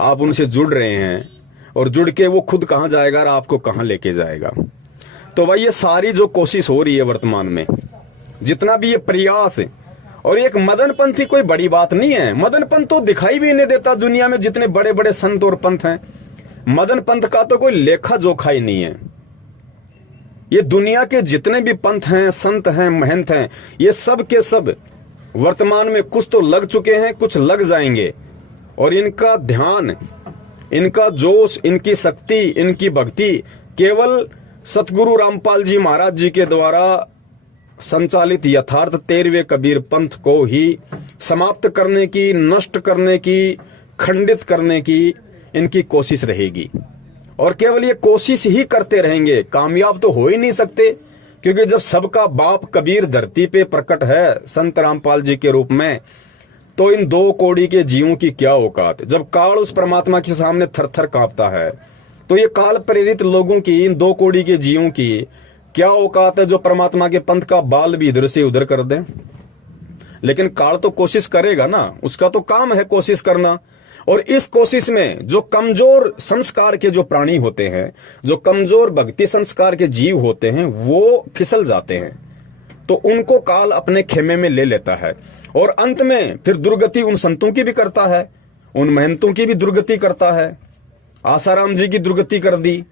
आप उनसे जुड़ रहे हैं, और जुड़ के वो खुद कहां जाएगा और आपको कहां लेके जाएगा। तो भाई ये सारी जो कोशिश हो रही है वर्तमान में, जितना भी ये प्रयास है, और एक मदन पंथ ही कोई बड़ी बात नहीं है। मदन पंथ तो दिखाई भी नहीं देता दुनिया में, जितने बड़े बड़े संत और पंथ हैं, मदन पंथ का तो कोई लेखा जोखा ही नहीं है। ये दुनिया के जितने भी पंथ हैं, संत हैं, महंत हैं, ये सब के सब वर्तमान में कुछ तो लग चुके हैं, कुछ लग जाएंगे, और इनका ध्यान, इनका जोश, इनकी शक्ति, इनकी भक्ति केवल सतगुरु रामपाल जी महाराज जी के द्वारा संचालित यथार्थ 13वें कबीर पंथ को ही समाप्त करने की, नष्ट करने की, खंडित करने की इनकी कोशिश रहेगी। और केवल ये कोशिश ही करते रहेंगे, कामयाब तो हो ही नहीं सकते, क्योंकि जब सबका बाप कबीर धरती पे प्रकट है संत रामपाल जी के रूप में, तो इन 2 कौड़ी के जीवों की क्या औकात। जब काल उस परमात्मा के सामने थर-थर कांपता है, तो ये काल प्रेरित लोगों की, इन 2 कौड़ी के जीवों की क्या औकात है जो परमात्मा के पंथ का बाल भी इधर से उधर कर दें। लेकिन काल तो कोशिश करेगा ना, उसका तो काम है कोशिश करना। और इस कोशिश में जो कमजोर संस्कार के जो प्राणी होते हैं, जो कमजोर भक्ति संस्कार के जीव होते हैं, वो फिसल जाते हैं, तो उनको काल अपने खेमे में ले लेता है। और अंत में फिर दुर्गति उन संतों की भी करता है, उन महंतों की भी दुर्गति करता है। आसाराम जी की दुर्गति कर दी,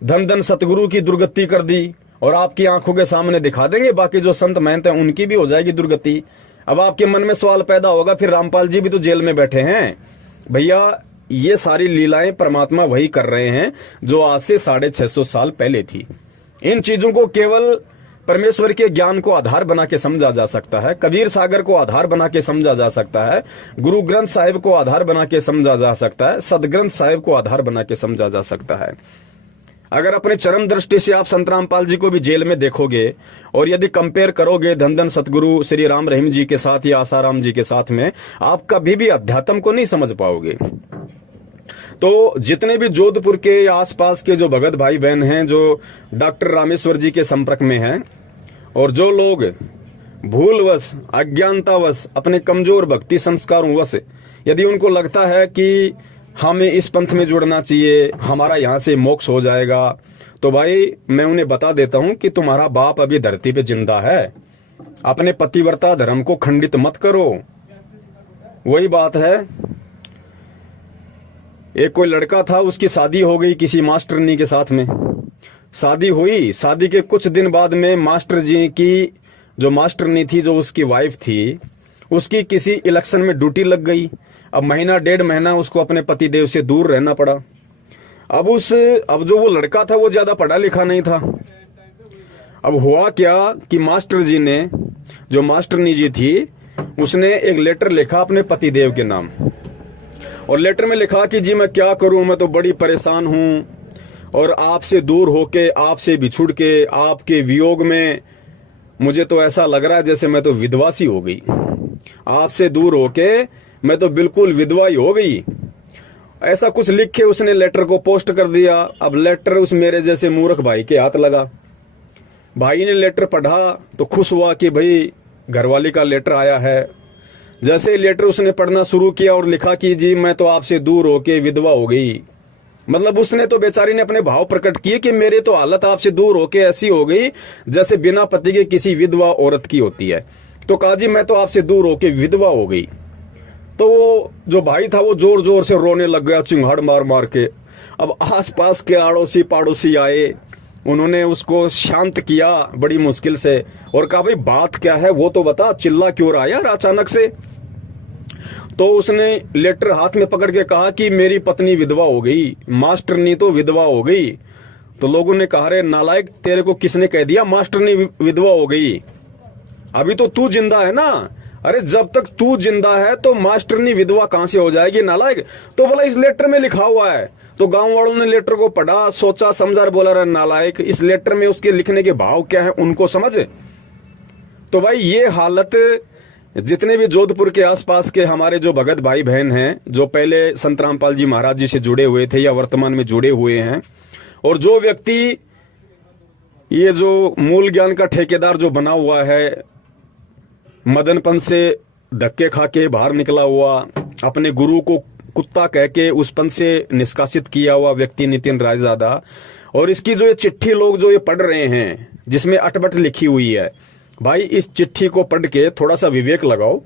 धन धन सतगुरु की दुर्गति कर दी, और आपकी आंखों के सामने दिखा देंगे बाकी जो संत महंत हैं उनकी भी हो जाएगी दुर्गति। अब आपके मन में सवाल पैदा होगा, फिर रामपाल जी भी तो जेल में बैठे हैं। भैया ये सारी लीलाएं परमात्मा वही कर रहे हैं जो आज से 650 साल पहले थी। इन चीजों को केवल परमेश्वर के ज्ञान को आधार बना के समझा जा सकता है, कबीर सागर को आधार बना के समझा जा सकता है, गुरु ग्रंथ साहिब को आधार बना के समझा जा सकता है, सदग्रंथ साहिब को आधार बना के समझा जा सकता है। अगर अपने चरम दृष्टि से आप संत रामपाल जी को भी जेल में देखोगे और यदि कंपेयर करोगे धन धन सतगुरु श्री राम रहीम जी के साथ या आसाराम जी के साथ में, आप कभी भी अध्यात्म को नहीं समझ पाओगे। तो जितने भी जोधपुर के या आसपास के जो भगत भाई बहन हैं जो डॉक्टर रामेश्वर जी के संपर्क में हैं, और जो लोग भूलवश अज्ञानतावश अपने कमजोर भक्ति संस्कारों वश यदि उनको लगता है कि हमें इस पंथ में जुड़ना चाहिए, हमारा यहाँ से मोक्ष हो जाएगा, तो भाई मैं उन्हें बता देता हूं कि तुम्हारा बाप अभी धरती पे जिंदा है। अपने पतिव्रता धर्म को खंडित मत करो। वही बात है, एक कोई लड़का था, उसकी शादी हो गई किसी मास्टरनी के साथ में। शादी हुई, शादी के कुछ दिन बाद में मास्टर जी की जो मास्टरनी थी, जो उसकी वाइफ थी, उसकी किसी इलेक्शन में ड्यूटी लग गई। अब महीना 1.5 महीना उसको अपने पतिदेव से दूर रहना पड़ा। अब जो वो लड़का था वो ज्यादा पढ़ा लिखा नहीं था। अब हुआ क्या कि मास्टर जी ने, जो मास्टरनी जी थी, उसने एक लेटर लिखा अपने पतिदेव के नाम, और लेटर में लिखा कि जी मैं क्या करूं, मैं तो बड़ी परेशान हूं और आपसे दूर होके, आपसे बिछुड़ के, आपके वियोग में मुझे तो ऐसा लग रहा है जैसे मैं तो विधवा सी हो गई। आपसे दूर होके मैं तो बिल्कुल विधवा ही हो गई। ऐसा कुछ लिख के उसने लेटर को पोस्ट कर दिया। अब लेटर उस मेरे जैसे मूर्ख भाई के हाथ लगा। भाई ने लेटर पढ़ा तो खुश हुआ कि भाई घरवाली का लेटर आया है। जैसे ही लेटर उसने पढ़ना शुरू किया और लिखा कि जी मैं तो आपसे दूर होके विधवा हो गई, मतलब उसने तो बेचारी ने अपने भाव प्रकट किए कि मेरे तो हालत आपसे दूर होके ऐसी हो गई जैसे बिना पति के किसी विधवा औरत की होती है। तो कहा जी मैं तो आपसे दूर होके विधवा हो गई। तो वो जो भाई था वो जोर जोर से रोने लग गया, चिंगाड़ मार मार के। अब आसपास के आड़ोसी पाड़ोसी आए, उन्होंने उसको शांत किया बड़ी मुश्किल से और कहा भाई बात क्या है वो तो बता, चिल्ला क्यों रहा यार अचानक से। तो उसने लेटर हाथ में पकड़ के कहा कि मेरी पत्नी विधवा हो गई, मास्टरनी तो विधवा हो गई। तो लोगों ने कहा रे नालायक, तेरे को किसने कह दिया मास्टरनी विधवा हो गई? अभी तो तू जिंदा है ना। अरे जब तक तू जिंदा है तो मास्टरनी विधवा कहां से हो जाएगी नालायक? तो बोला इस लेटर में लिखा हुआ है। तो गांव वालों ने लेटर को पढ़ा, सोचा समझा और बोला रे नालायक, इस लेटर में उसके लिखने के भाव क्या है उनको समझ। तो भाई ये हालत जितने भी जोधपुर के आसपास के हमारे जो भगत भाई बहन हैं, जो पहले संत रामपाल जी महाराज जी से जुड़े हुए थे या वर्तमान में जुड़े हुए हैं, और जो व्यक्ति ये जो मूल ज्ञान का ठेकेदार जो बना हुआ है, मदन पंथ से धक्के खा के बाहर निकला हुआ, अपने गुरु को कुत्ता कह के उस पंथ से निष्कासित किया हुआ व्यक्ति नितिन रायजादा, और इसकी जो ये चिट्ठी लोग जो ये पढ़ रहे हैं जिसमें अटपट लिखी हुई है, भाई इस चिट्ठी को पढ़ के थोड़ा सा विवेक लगाओ।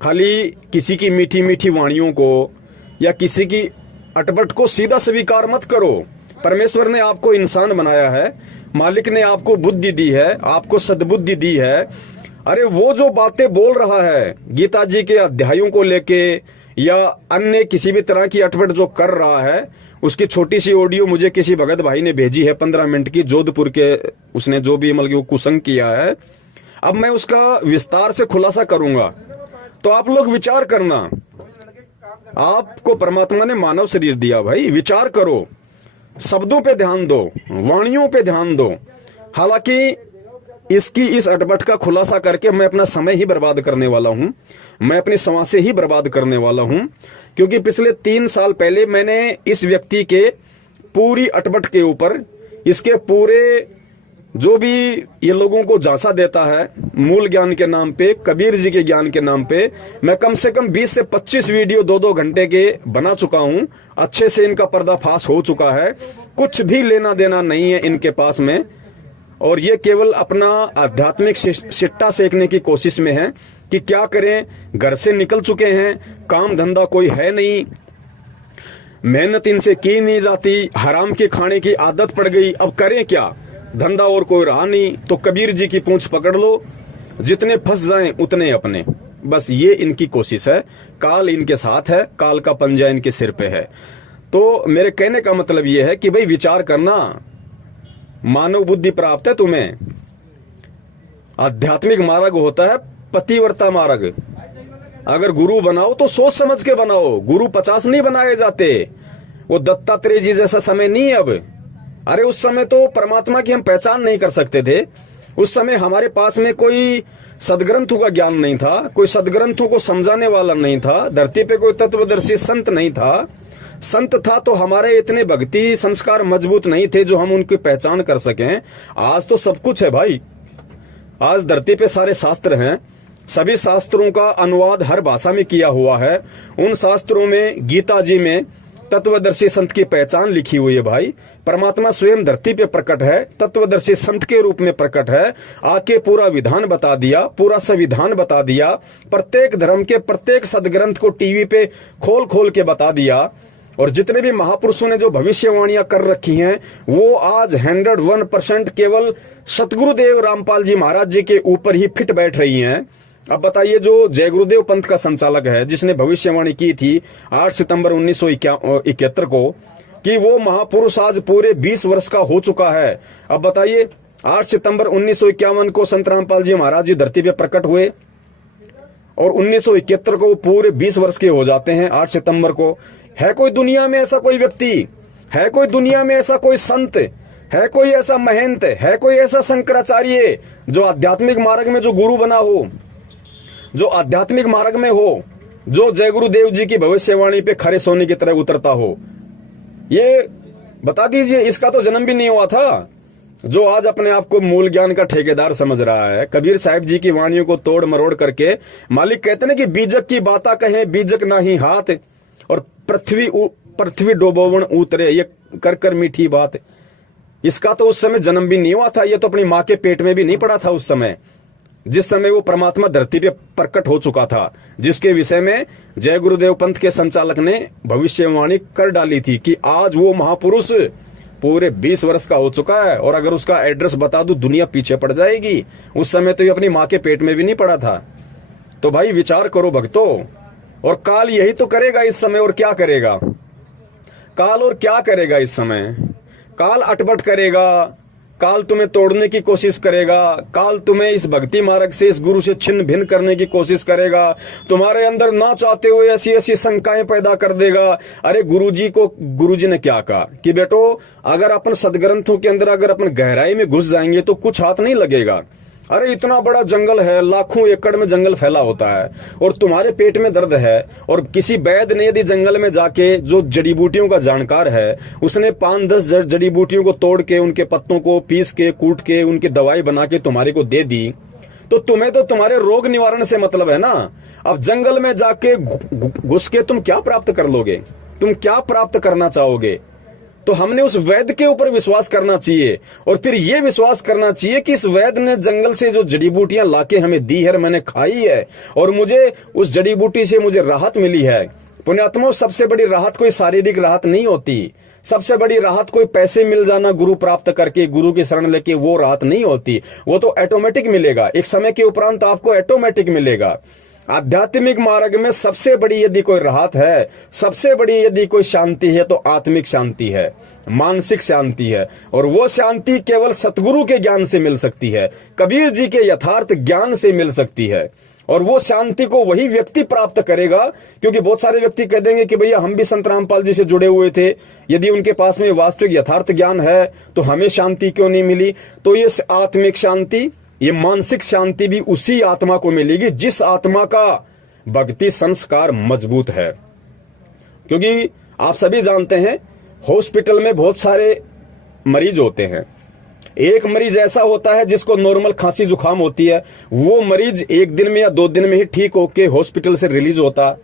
खाली किसी की मीठी मीठी वाणियों को या किसी की अटपट को सीधा स्वीकार मत करो। परमेश्वर ने आपको इंसान बनाया है, मालिक ने आपको बुद्धि दी है, आपको सद्बुद्धि दी है। अरे वो जो बातें बोल रहा है गीता जी के अध्यायों को लेके या अन्य किसी भी तरह की अटपट जो कर रहा है, उसकी छोटी सी ऑडियो मुझे किसी भगत भाई ने भेजी है 15 मिनट की, जोधपुर के, उसने जो भी मतलब वो कुसंग किया है। अब मैं उसका विस्तार से खुलासा करूंगा, तो आप लोग विचार करना। आपको परमात्मा ने मानव शरीर दिया, भाई विचार करो, शब्दों पे ध्यान दो, वाणियों पे ध्यान दो। हालांकि इसकी इस अटपट का खुलासा करके मैं अपना समय ही बर्बाद करने वाला हूं, मैं अपनी समाज से ही बर्बाद करने वाला हूं, क्योंकि पिछले 3 साल पहले मैंने इस व्यक्ति के पूरी अटपट के ऊपर, इसके पूरे जो भी ये लोगों को झांसा देता है मूल ज्ञान के नाम पे, कबीर जी के ज्ञान के नाम पे, मैं कम से कम 20 से 25 वीडियो 2-2 घंटे के बना चुका हूं। अच्छे से इनका पर्दाफाश हो चुका है, कुछ भी लेना देना नहीं है इनके पास में, और ये केवल अपना आध्यात्मिक सिट्टा सेकने की कोशिश में है कि क्या करें। घर से निकल चुके हैं, काम धंधा कोई है नहीं, मेहनत इनसे की नहीं जाती, हराम के खाने की आदत पड़ गई, अब करें क्या, धंधा और कोई रहा नहीं, तो कबीर जी की पूंछ पकड़ लो, जितने फंस जाएं उतने अपने। बस ये इनकी कोशिश है, काल इनके साथ है, काल का पंजा इनके सिर पे है। तो मेरे कहने का मतलब ये है कि भाई विचार करना, मानव बुद्धि प्राप्त है तुम्हें, आध्यात्मिक मार्ग होता है पतिव्रता मार्ग। अगर गुरु बनाओ तो सोच समझ के बनाओ। गुरु 50 नहीं बनाए जाते। वो दत्तात्रेय जी जैसा समय नहीं है अब। अरे उस समय तो परमात्मा की हम पहचान नहीं कर सकते थे। उस समय हमारे पास में कोई सदग्रंथों का ज्ञान नहीं था, कोई सदग्रंथों को समझाने वाला नहीं था, धरती पे कोई तत्वदर्शी संत नहीं था। संत था तो हमारे इतने भक्ति संस्कार मजबूत नहीं थे जो हम उनकी पहचान कर सकें। आज तो सब कुछ है भाई। आज धरती पे सारे शास्त्र हैं। सभी शास्त्रों का अनुवाद हर भाषा में किया हुआ है। उन शास्त्रों में, गीता जी में तत्वदर्शी संत की पहचान लिखी हुई है भाई। परमात्मा स्वयं धरती पे प्रकट है, तत्वदर्शी संत के रूप में प्रकट है। आके पूरा विधान बता दिया, पूरा संविधान बता दिया, प्रत्येक धर्म के प्रत्येक सदग्रंथ को टीवी पे खोल खोल के बता दिया। और जितने भी महापुरुषों ने जो भविष्यवाणियां कर रखी हैं वो आज 101% केवल सतगुरुदेव रामपाल जी महाराज जी के ऊपर ही फिट बैठ रही हैं। अब बताइए, जो जय गुरुदेव पंथ का संचालक है, जिसने भविष्यवाणी की थी 8 सितंबर 1971 को कि वो महापुरुष आज पूरे 20 वर्ष का हो चुका है। अब बताइए, 8 सितंबर 1951 को संत रामपाल जी महाराज जी धरती पे प्रकट हुए और 1971 को वो पूरे 20 वर्ष के हो जाते हैं 8 सितंबर को। है कोई दुनिया में ऐसा कोई व्यक्ति, है कोई दुनिया में ऐसा कोई संत, है कोई ऐसा महंत, है कोई ऐसा शंकराचार्य जो आध्यात्मिक मार्ग में जो गुरु बना हो, जो आध्यात्मिक मार्ग में हो, जो जय गुरुदेव जी की भविष्यवाणी पे खरे सोने की तरह उतरता हो? ये बता दीजिए। इसका तो जन्म भी नहीं हुआ था जो आज अपने आप को मूल ज्ञान का ठेकेदार समझ रहा है। कबीर साहिब जी की वाणियों को तोड़ मरोड़ करके मालिक कहते ना कि बीजक की बाता कहे बीजक नाही हाथ, और पृथ्वी डोबोवन उतरे ये कर कर मीठी बात। इसका तो उस समय जन्म भी नहीं हुआ था। ये तो अपनी माँ के पेट में भी नहीं पड़ा था उस समय, जिस समय वो परमात्मा धरती पे प्रकट हो चुका था, जिसके विषय में जय गुरुदेव पंथ के संचालक ने भविष्यवाणी कर डाली थी कि आज वो महापुरुष पूरे 20 वर्ष का हो चुका है। और अगर उसका एड्रेस बता दूं दुनिया पीछे पड़ जाएगी। उस समय तो ये अपनी माँ के पेट में भी नहीं पड़ा था। तो भाई विचार करो भक्तों। और काल यही तो करेगा इस समय। और क्या करेगा काल? और क्या करेगा इस समय? काल अटपट करेगा, काल तुम्हें तोड़ने की कोशिश करेगा, काल तुम्हें इस भक्ति मार्ग से, इस गुरु से छिन्न भिन्न करने की कोशिश करेगा। तुम्हारे अंदर ना चाहते हुए ऐसी ऐसी शंकाएं पैदा कर देगा। अरे गुरुजी ने क्या कहा कि बेटो अगर अपन सदग्रंथों के अंदर अगर अपन गहराई में घुस जाएंगे तो कुछ हाथ नहीं लगेगा। अरे इतना बड़ा जंगल है, लाखों एकड़ में जंगल फैला होता है और तुम्हारे पेट में दर्द है। और किसी वैद्य ने यदि जंगल में जाके, जो जड़ी बूटियों का जानकार है, उसने 5-10 जड़ी बूटियों को तोड़ के, उनके पत्तों को पीस के, कूट के, उनकी दवाई बना के तुम्हारे को दे दी, तो तुम्हें तो तुम्हारे रोग निवारण से मतलब है ना। अब जंगल में जाके घुस के तुम क्या प्राप्त कर लोगे? तुम क्या प्राप्त करना चाहोगे? तो हमने उस वैद्य के ऊपर विश्वास करना चाहिए। और फिर ये विश्वास करना चाहिए कि इस वैद्य ने जंगल से जो जड़ी बूटियां लाके हमें दी है, मैंने खाई है और मुझे उस जड़ी बूटी से मुझे राहत मिली है। पुण्यात्माओं, सबसे बड़ी राहत कोई शारीरिक राहत नहीं होती। सबसे बड़ी राहत कोई पैसे मिल जाना, गुरु प्राप्त करके, गुरु की शरण लेके, वो राहत नहीं होती। वो तो ऑटोमेटिक मिलेगा, एक समय के उपरांत आपको ऑटोमेटिक मिलेगा। आध्यात्मिक मार्ग में सबसे बड़ी यदि कोई राहत है, सबसे बड़ी यदि कोई शांति है तो आत्मिक शांति है, मानसिक शांति है। और वो शांति केवल सतगुरु के ज्ञान से मिल सकती है, कबीर जी के यथार्थ ज्ञान से मिल सकती है। और वो शांति को वही व्यक्ति प्राप्त करेगा। क्योंकि बहुत सारे व्यक्ति कह देंगे कि भैया हम भी संत रामपाल जी से जुड़े हुए थे, यदि उनके पास में वास्तविक यथार्थ ज्ञान है तो हमें शांति क्यों नहीं मिली? तो ये आत्मिक शांति, ये मानसिक शांति भी उसी आत्मा को मिलेगी जिस आत्मा का भक्ति संस्कार मजबूत है। क्योंकि आप सभी जानते हैं हॉस्पिटल में बहुत सारे मरीज होते हैं। एक मरीज ऐसा होता है जिसको नॉर्मल खांसी जुकाम होती है, वो मरीज 1 दिन में या 2 दिन में ही ठीक होके हॉस्पिटल से रिलीज होता।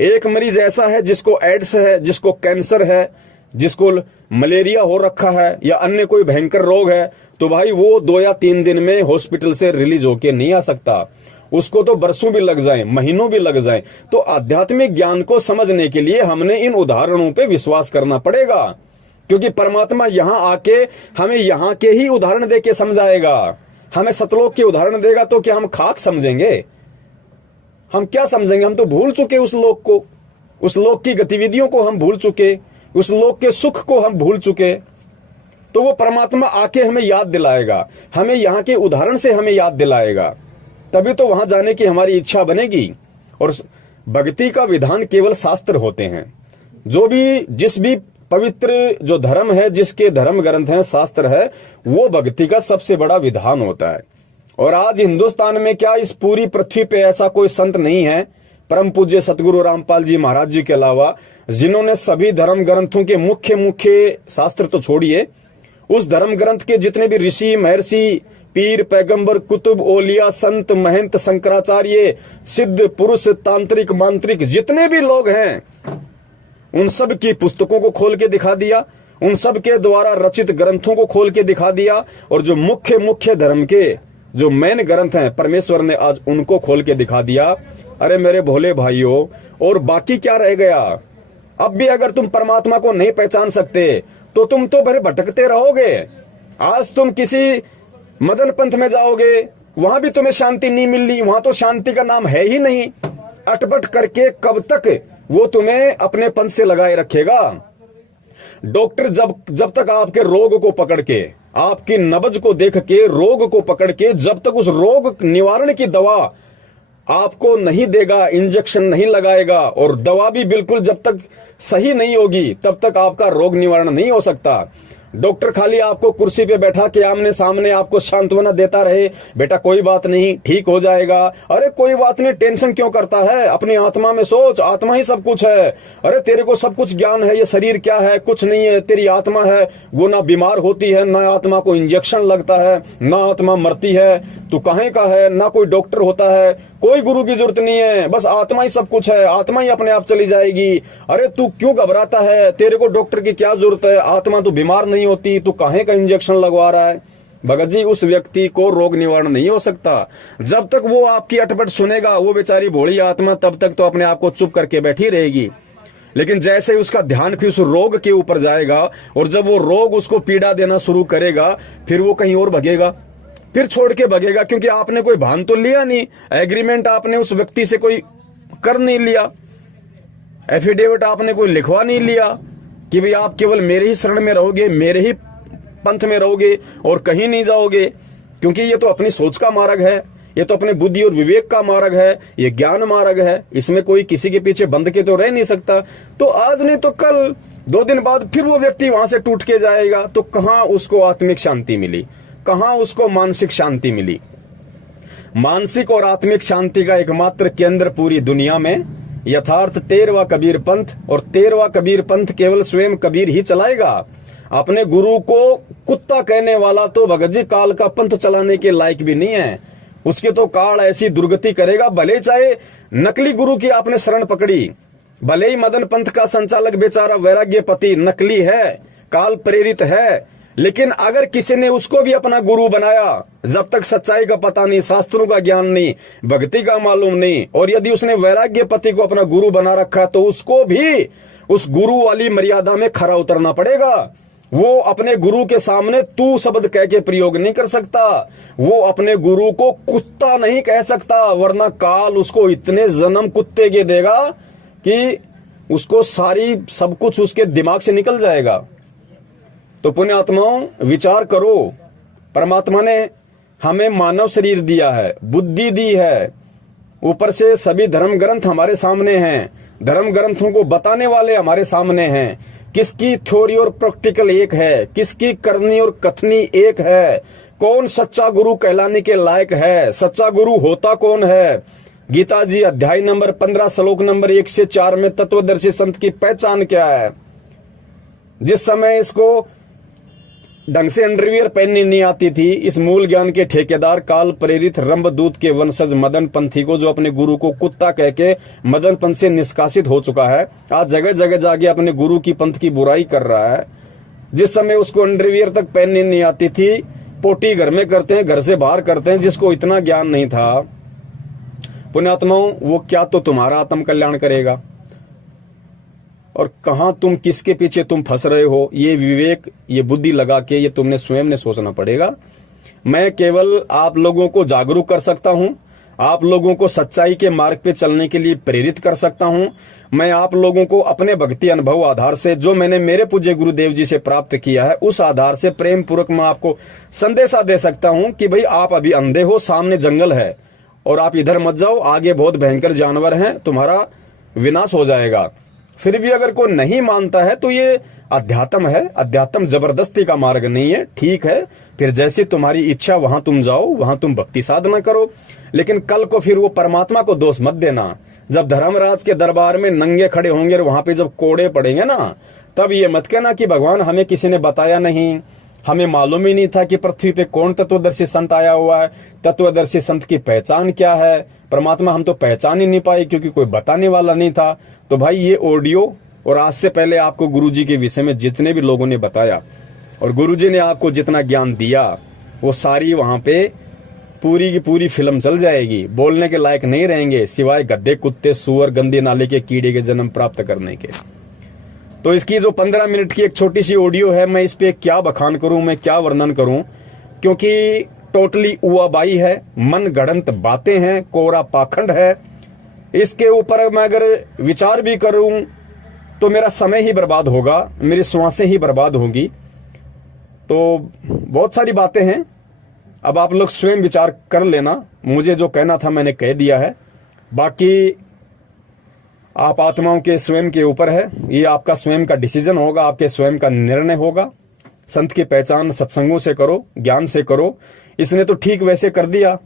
एक मरीज ऐसा है जिसको एड्स है, जिसको कैंसर है, जिसको मलेरिया हो रखा है या अन्य कोई भयंकर रोग है, तो भाई वो 2 या 3 दिन में हॉस्पिटल से रिलीज होके नहीं आ सकता। उसको तो बरसों भी लग जाएं, महीनों भी लग जाएं। तो आध्यात्मिक ज्ञान को समझने के लिए हमने इन उदाहरणों पे विश्वास करना पड़ेगा। क्योंकि परमात्मा यहाँ आके हमें यहाँ के ही उदाहरण दे के समझाएगा। हमें सतलोक के उदाहरण देगा तो क्या हम खाक समझेंगे? हम क्या समझेंगे? हम तो भूल चुके उस लोक को, उस लोक की गतिविधियों को हम भूल चुके, उस लोक के सुख को हम भूल चुके। तो वो परमात्मा आके हमें याद दिलाएगा, हमें यहाँ के उदाहरण से हमें याद दिलाएगा, तभी तो वहां जाने की हमारी इच्छा बनेगी। और भक्ति का विधान केवल शास्त्र होते हैं। जो भी जिस भी पवित्र जो धर्म है, जिसके धर्म ग्रंथ हैं, शास्त्र है, वो भक्ति का सबसे बड़ा विधान होता है। और आज हिंदुस्तान में क्या, इस पूरी पृथ्वी पे ऐसा कोई संत नहीं है, परम पूज्य सतगुरु रामपाल जी महाराज जी के अलावा, जिन्होंने सभी धर्म ग्रंथों के मुख्य शास्त्र तो छोड़िए, उस धर्म ग्रंथ के जितने भी ऋषि, महर्षि, पीर, पैगंबर, कुतुब, ओलिया, संत, महंत, शंकराचार्य, सिद्ध पुरुष, तांत्रिक, मांत्रिक, जितने भी लोग हैं, उन सब की पुस्तकों को खोल के दिखा दिया, उन सब के द्वारा रचित ग्रंथों को खोल के दिखा दिया, और जो मुख्य धर्म के जो मेन ग्रंथ हैं, परमेश्वर ने आज उनको खोल के दिखा दिया। अरे मेरे भोले भाइयों, और बाकी क्या रह गया? अब भी अगर तुम परमात्मा को नहीं पहचान सकते तो तुम तो भरे भटकते रहोगे। आज तुम किसी मदन पंथ में जाओगे, वहां भी तुम्हें शांति नहीं मिलनी, वहां तो शांति का नाम है ही नहीं। अटपट करके कब तक वो तुम्हें अपने पंथ से लगाए रखेगा? डॉक्टर जब तक आपके रोग को पकड़ के, आपकी नब्ज को देख के, रोग को पकड़ के, जब तक उस रोग निवारण की दवा आपको नहीं देगा, इंजेक्शन नहीं लगाएगा, और दवा भी बिल्कुल जब तक सही नहीं होगी, तब तक आपका रोग निवारण नहीं हो सकता। डॉक्टर खाली आपको कुर्सी पे बैठा के आमने सामने आपको सांत्वना देता रहे, बेटा कोई बात नहीं, ठीक हो जाएगा। अरे कोई बात नहीं, टेंशन क्यों करता है? अपनी आत्मा में सोच, आत्मा ही सब कुछ है। अरे तेरे को सब कुछ ज्ञान है, ये शरीर क्या है? कुछ नहीं है, तेरी आत्मा है, वो ना बीमार होती है, ना आत्मा को इंजेक्शन लगता है, ना आत्मा मरती है। तू कहीं का है? ना कोई डॉक्टर होता है, कोई गुरु की जरूरत नहीं है, बस आत्मा ही सब कुछ है, आत्मा ही अपने आप चली जाएगी। अरे तू क्यों घबराता है? तेरे को डॉक्टर की क्या जरूरत है? आत्मा तो बीमार नहीं होती, तू काहे का इंजेक्शन लगवा रहा है? भगत जी, उस व्यक्ति को रोग निवारण नहीं हो सकता। जब तक वो आपकी अटपट सुनेगा, वो बेचारी भोली आत्मा तब तक तो अपने आप को चुप करके बैठी रहेगी। लेकिन जैसे ही उसका ध्यान फिर उस रोग के ऊपर जाएगा, और जब वो रोग उसको पीड़ा देना शुरू करेगा, फिर वो कहीं और भगेगा, फिर छोड़ के भगेगा, क्योंकि आपने कोई भान तो लिया नहीं, एग्रीमेंट आपने उस व्यक्ति से कोई कर नहीं लिया, एफिडेविट आपने कोई लिखवा नहीं लिया कि भाई आप केवल मेरे ही शरण में रहोगे, मेरे ही पंथ में रहोगे और कहीं नहीं जाओगे। क्योंकि ये तो अपनी सोच का मार्ग है, ये तो अपने बुद्धि और विवेक का मार्ग है, ये ज्ञान मार्ग है, इसमें कोई किसी के पीछे बंध के तो रह नहीं सकता। तो आज नहीं तो कल, 2 दिन बाद फिर वो व्यक्ति वहां से टूट के जाएगा। तो कहां उसको आत्मिक शांति मिली, कहां उसको मानसिक शांति मिली? मानसिक और आत्मिक शांति का एकमात्र केंद्र पूरी दुनिया में यथार्थ 13वां कबीर पंथ, और 13वां कबीर पंथ केवल स्वयं कबीर ही चलाएगा। अपने गुरु को कुत्ता कहने वाला तो भगत जी काल का पंथ चलाने के लायक भी नहीं है। उसके तो काल ऐसी दुर्गति करेगा, भले चाहे नकली गुरु की आपने शरण पकड़ी, भले ही मदन पंथ का संचालक बेचारा वैराग्यपति नकली है, काल प्रेरित है, लेकिन अगर किसी ने उसको भी अपना गुरु बनाया, जब तक सच्चाई का पता नहीं, शास्त्रों का ज्ञान नहीं, भक्ति का मालूम नहीं, और यदि उसने वैराग्यपति को अपना गुरु बना रखा, तो उसको भी उस गुरु वाली मर्यादा में खरा उतरना पड़ेगा। वो अपने गुरु के सामने तू शब्द कह के प्रयोग नहीं कर सकता, वो अपने गुरु को कुत्ता नहीं कह सकता, वरना काल उसको इतने जन्म कुत्ते के देगा कि उसको सारी सब कुछ उसके दिमाग से निकल जाएगा। तो पुण्यात्माओं, विचार करो, परमात्मा ने हमें मानव शरीर दिया है, बुद्धि दी है, ऊपर से सभी धर्म ग्रंथ हमारे सामने हैं, धर्म ग्रंथों को बताने वाले हमारे सामने हैं। किसकी थ्योरी और प्रैक्टिकल एक है, किसकी करनी और कथनी एक है, कौन सच्चा गुरु कहलाने के लायक है, सच्चा गुरु होता कौन है। गीता जी अध्याय नंबर 15 श्लोक नंबर 1 से 4 में तत्वदर्शी संत की पहचान क्या है। जिस समय इसको ढंग से अंडरवियर पहननी नहीं आती थी, इस मूल ज्ञान के ठेकेदार काल प्रेरित रंभदूत के वंशज मदन पंथी को, जो अपने गुरु को कुत्ता कह के मदन पंथ से निष्कासित हो चुका है, आज जगह जगह जाके अपने गुरु की पंथ की बुराई कर रहा है। जिस समय उसको अंडरवियर तक पहननी नहीं आती थी, पोटी घर में करते हैं, घर से बाहर करते हैं, जिसको इतना ज्ञान नहीं था। पुण्यात्माओं, वो क्या तो तुम्हारा आत्म कल्याण करेगा, और कहां तुम किसके पीछे तुम फंस रहे हो, ये विवेक, ये बुद्धि लगा के ये तुमने स्वयं ने सोचना पड़ेगा। मैं केवल आप लोगों को जागरूक कर सकता हूं, आप लोगों को सच्चाई के मार्ग पे चलने के लिए प्रेरित कर सकता हूं। मैं आप लोगों को अपने भक्ति अनुभव आधार से, जो मैंने मेरे पूज्य गुरुदेव जी से प्राप्त किया है, उस आधार से प्रेम पूर्वक मैं आपको संदेशा दे सकता हूं कि भाई आप अभी अंधे हो, सामने जंगल है और आप इधर मत जाओ, आगे बहुत भयंकर जानवर हैं, तुम्हारा विनाश हो जाएगा। फिर भी अगर कोई नहीं मानता है तो ये अध्यात्म है, अध्यात्म जबरदस्ती का मार्ग नहीं है। ठीक है, फिर जैसी तुम्हारी इच्छा वहां तुम जाओ, वहां तुम भक्ति साधना करो, लेकिन कल को फिर वो परमात्मा को दोष मत देना। जब धर्मराज के दरबार में नंगे खड़े होंगे और वहां पे जब कोड़े पड़ेंगे ना, तब ये मत कहना कि भगवान हमें किसी ने बताया नहीं, हमें मालूम ही नहीं था कि पृथ्वी पे कौन तत्वदर्शी संत आया हुआ है, तत्वदर्शी संत की पहचान क्या है। परमात्मा हम तो पहचान ही नहीं पाए क्योंकि कोई बताने वाला नहीं था। तो भाई ये ऑडियो और आज से पहले आपको गुरुजी के विषय में जितने भी लोगों ने बताया और गुरुजी ने आपको जितना ज्ञान दिया, वो सारी वहां पे पूरी की पूरी फिल्म चल जाएगी। बोलने के लायक नहीं रहेंगे सिवाय गद्दे, कुत्ते, सुअर, गंदे नाले के कीड़े के जन्म प्राप्त करने के। तो इसकी जो 15 मिनट की एक छोटी सी ऑडियो है, मैं इस पे क्या बखान करूं, मैं क्या वर्णन करूं, क्योंकि टोटली उआबाई है, मन गढ़ंत बातें हैं, कोरा पाखंड है। इसके ऊपर मैं अगर विचार भी करूं तो मेरा समय ही बर्बाद होगा, मेरी श्वासें ही बर्बाद होगी। तो बहुत सारी बातें हैं, अब आप लोग स्वयं विचार कर लेना। मुझे जो कहना था मैंने कह दिया है, बाकी आप आत्माओं के स्वयं के ऊपर है, ये आपका स्वयं का डिसीजन होगा, आपके स्वयं का निर्णय होगा। संत की पहचान सत्संगों से करो, ज्ञान से करो। इसने तो ठीक वैसे कर दिया,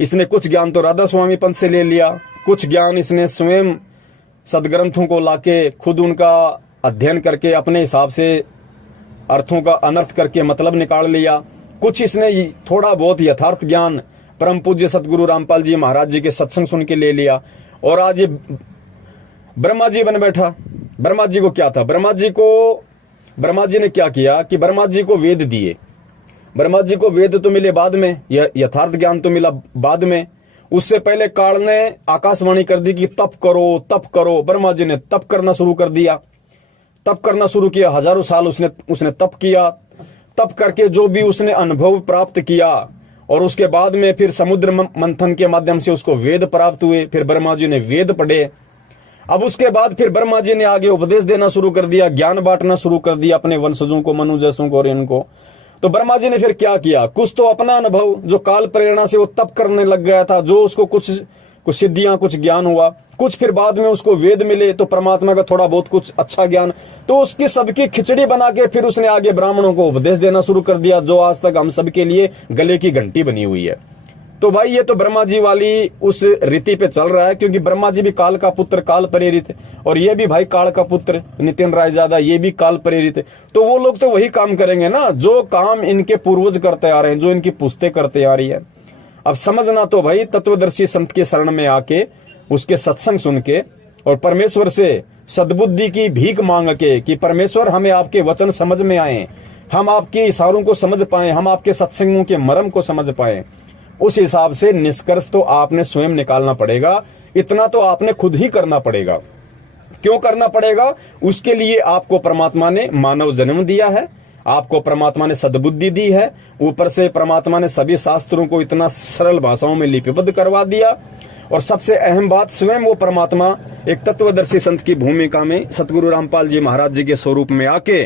इसने कुछ ज्ञान तो राधा स्वामी पंथ से ले लिया, कुछ ज्ञान इसने स्वयं सदग्रंथों को लाके खुद उनका अध्ययन करके अपने हिसाब से अर्थों का अनर्थ करके मतलब निकाल लिया, कुछ इसने थोड़ा बहुत यथार्थ ज्ञान परम पूज्य सतगुरु रामपाल जी महाराज जी के सत्संग सुन के ले लिया, और आज ये ब्रह्मा जी बन बैठा। ब्रह्मा जी को क्या था, ब्रह्मा जी ने क्या किया कि ब्रह्मा जी को वेद दिए। ब्रह्मा जी को वेद तो मिले बाद में, यथार्थ ज्ञान तो मिला बाद में। उससे पहले काल ने आकाशवाणी कर दी कि तप करो तप करो। ब्रह्मा जी ने तप करना शुरू कर दिया, तप करना शुरू किया। हजारों साल उसने तप किया। तप करके जो भी उसने अनुभव प्राप्त किया, और उसके बाद में फिर समुद्र मंथन के माध्यम से उसको वेद प्राप्त हुए। फिर ब्रह्मा जी ने वेद पढ़े। अब उसके बाद फिर ब्रह्मा जी ने आगे उपदेश देना शुरू कर दिया, ज्ञान बांटना शुरू कर दिया अपने वंशजों को, मनु जैसों को और इनको। तो ब्रह्मा जी ने फिर क्या किया, कुछ तो अपना अनुभव जो काल प्रेरणा से वो तप करने लग गया था, जो उसको कुछ सिद्धियां, कुछ ज्ञान हुआ, कुछ फिर बाद में उसको वेद मिले, तो परमात्मा का थोड़ा बहुत कुछ अच्छा ज्ञान, तो उसकी सबकी खिचड़ी बना के फिर उसने आगे ब्राह्मणों को उपदेश देना शुरू कर दिया, जो आज तक हम सबके लिए गले की घंटी बनी हुई है। तो भाई ये तो ब्रह्मा जी वाली उस रीति पे चल रहा है, क्योंकि ब्रह्मा जी भी काल का पुत्र, काल प्रेरित, और ये भी भाई काल का पुत्र नितिन रायजादा, ये भी काल प्रेरित। तो वो लोग तो वही काम करेंगे ना जो काम इनके पूर्वज करते आ रहे हैं, जो इनकी पुश्तें करते आ रही है। अब समझना तो भाई तत्वदर्शी संत के शरण में आके, उसके सत्संग सुन के, और परमेश्वर से सद्बुद्धि की भीख मांग के कि परमेश्वर हमें आपके वचन समझ में आए, हम आपके इशारों को समझ पाए, हम आपके सत्संगों के मर्म को समझ पाए। उस हिसाब से निष्कर्ष तो आपने स्वयं निकालना पड़ेगा। इतना तो आपने खुद ही करना पड़ेगा। क्यों करना पड़ेगा? उसके लिए आपको परमात्मा ने मानव जन्म दिया है, आपको परमात्मा ने सद्बुद्धि दी है, ऊपर से परमात्मा ने सभी शास्त्रों को इतना सरल भाषाओं में लिपिबद्ध करवा दिया, और सबसे अहम बात, स्वयं वो परमात्मा एक तत्वदर्शी संत की भूमिका में सतगुरु रामपाल जी महाराज जी के स्वरूप में आके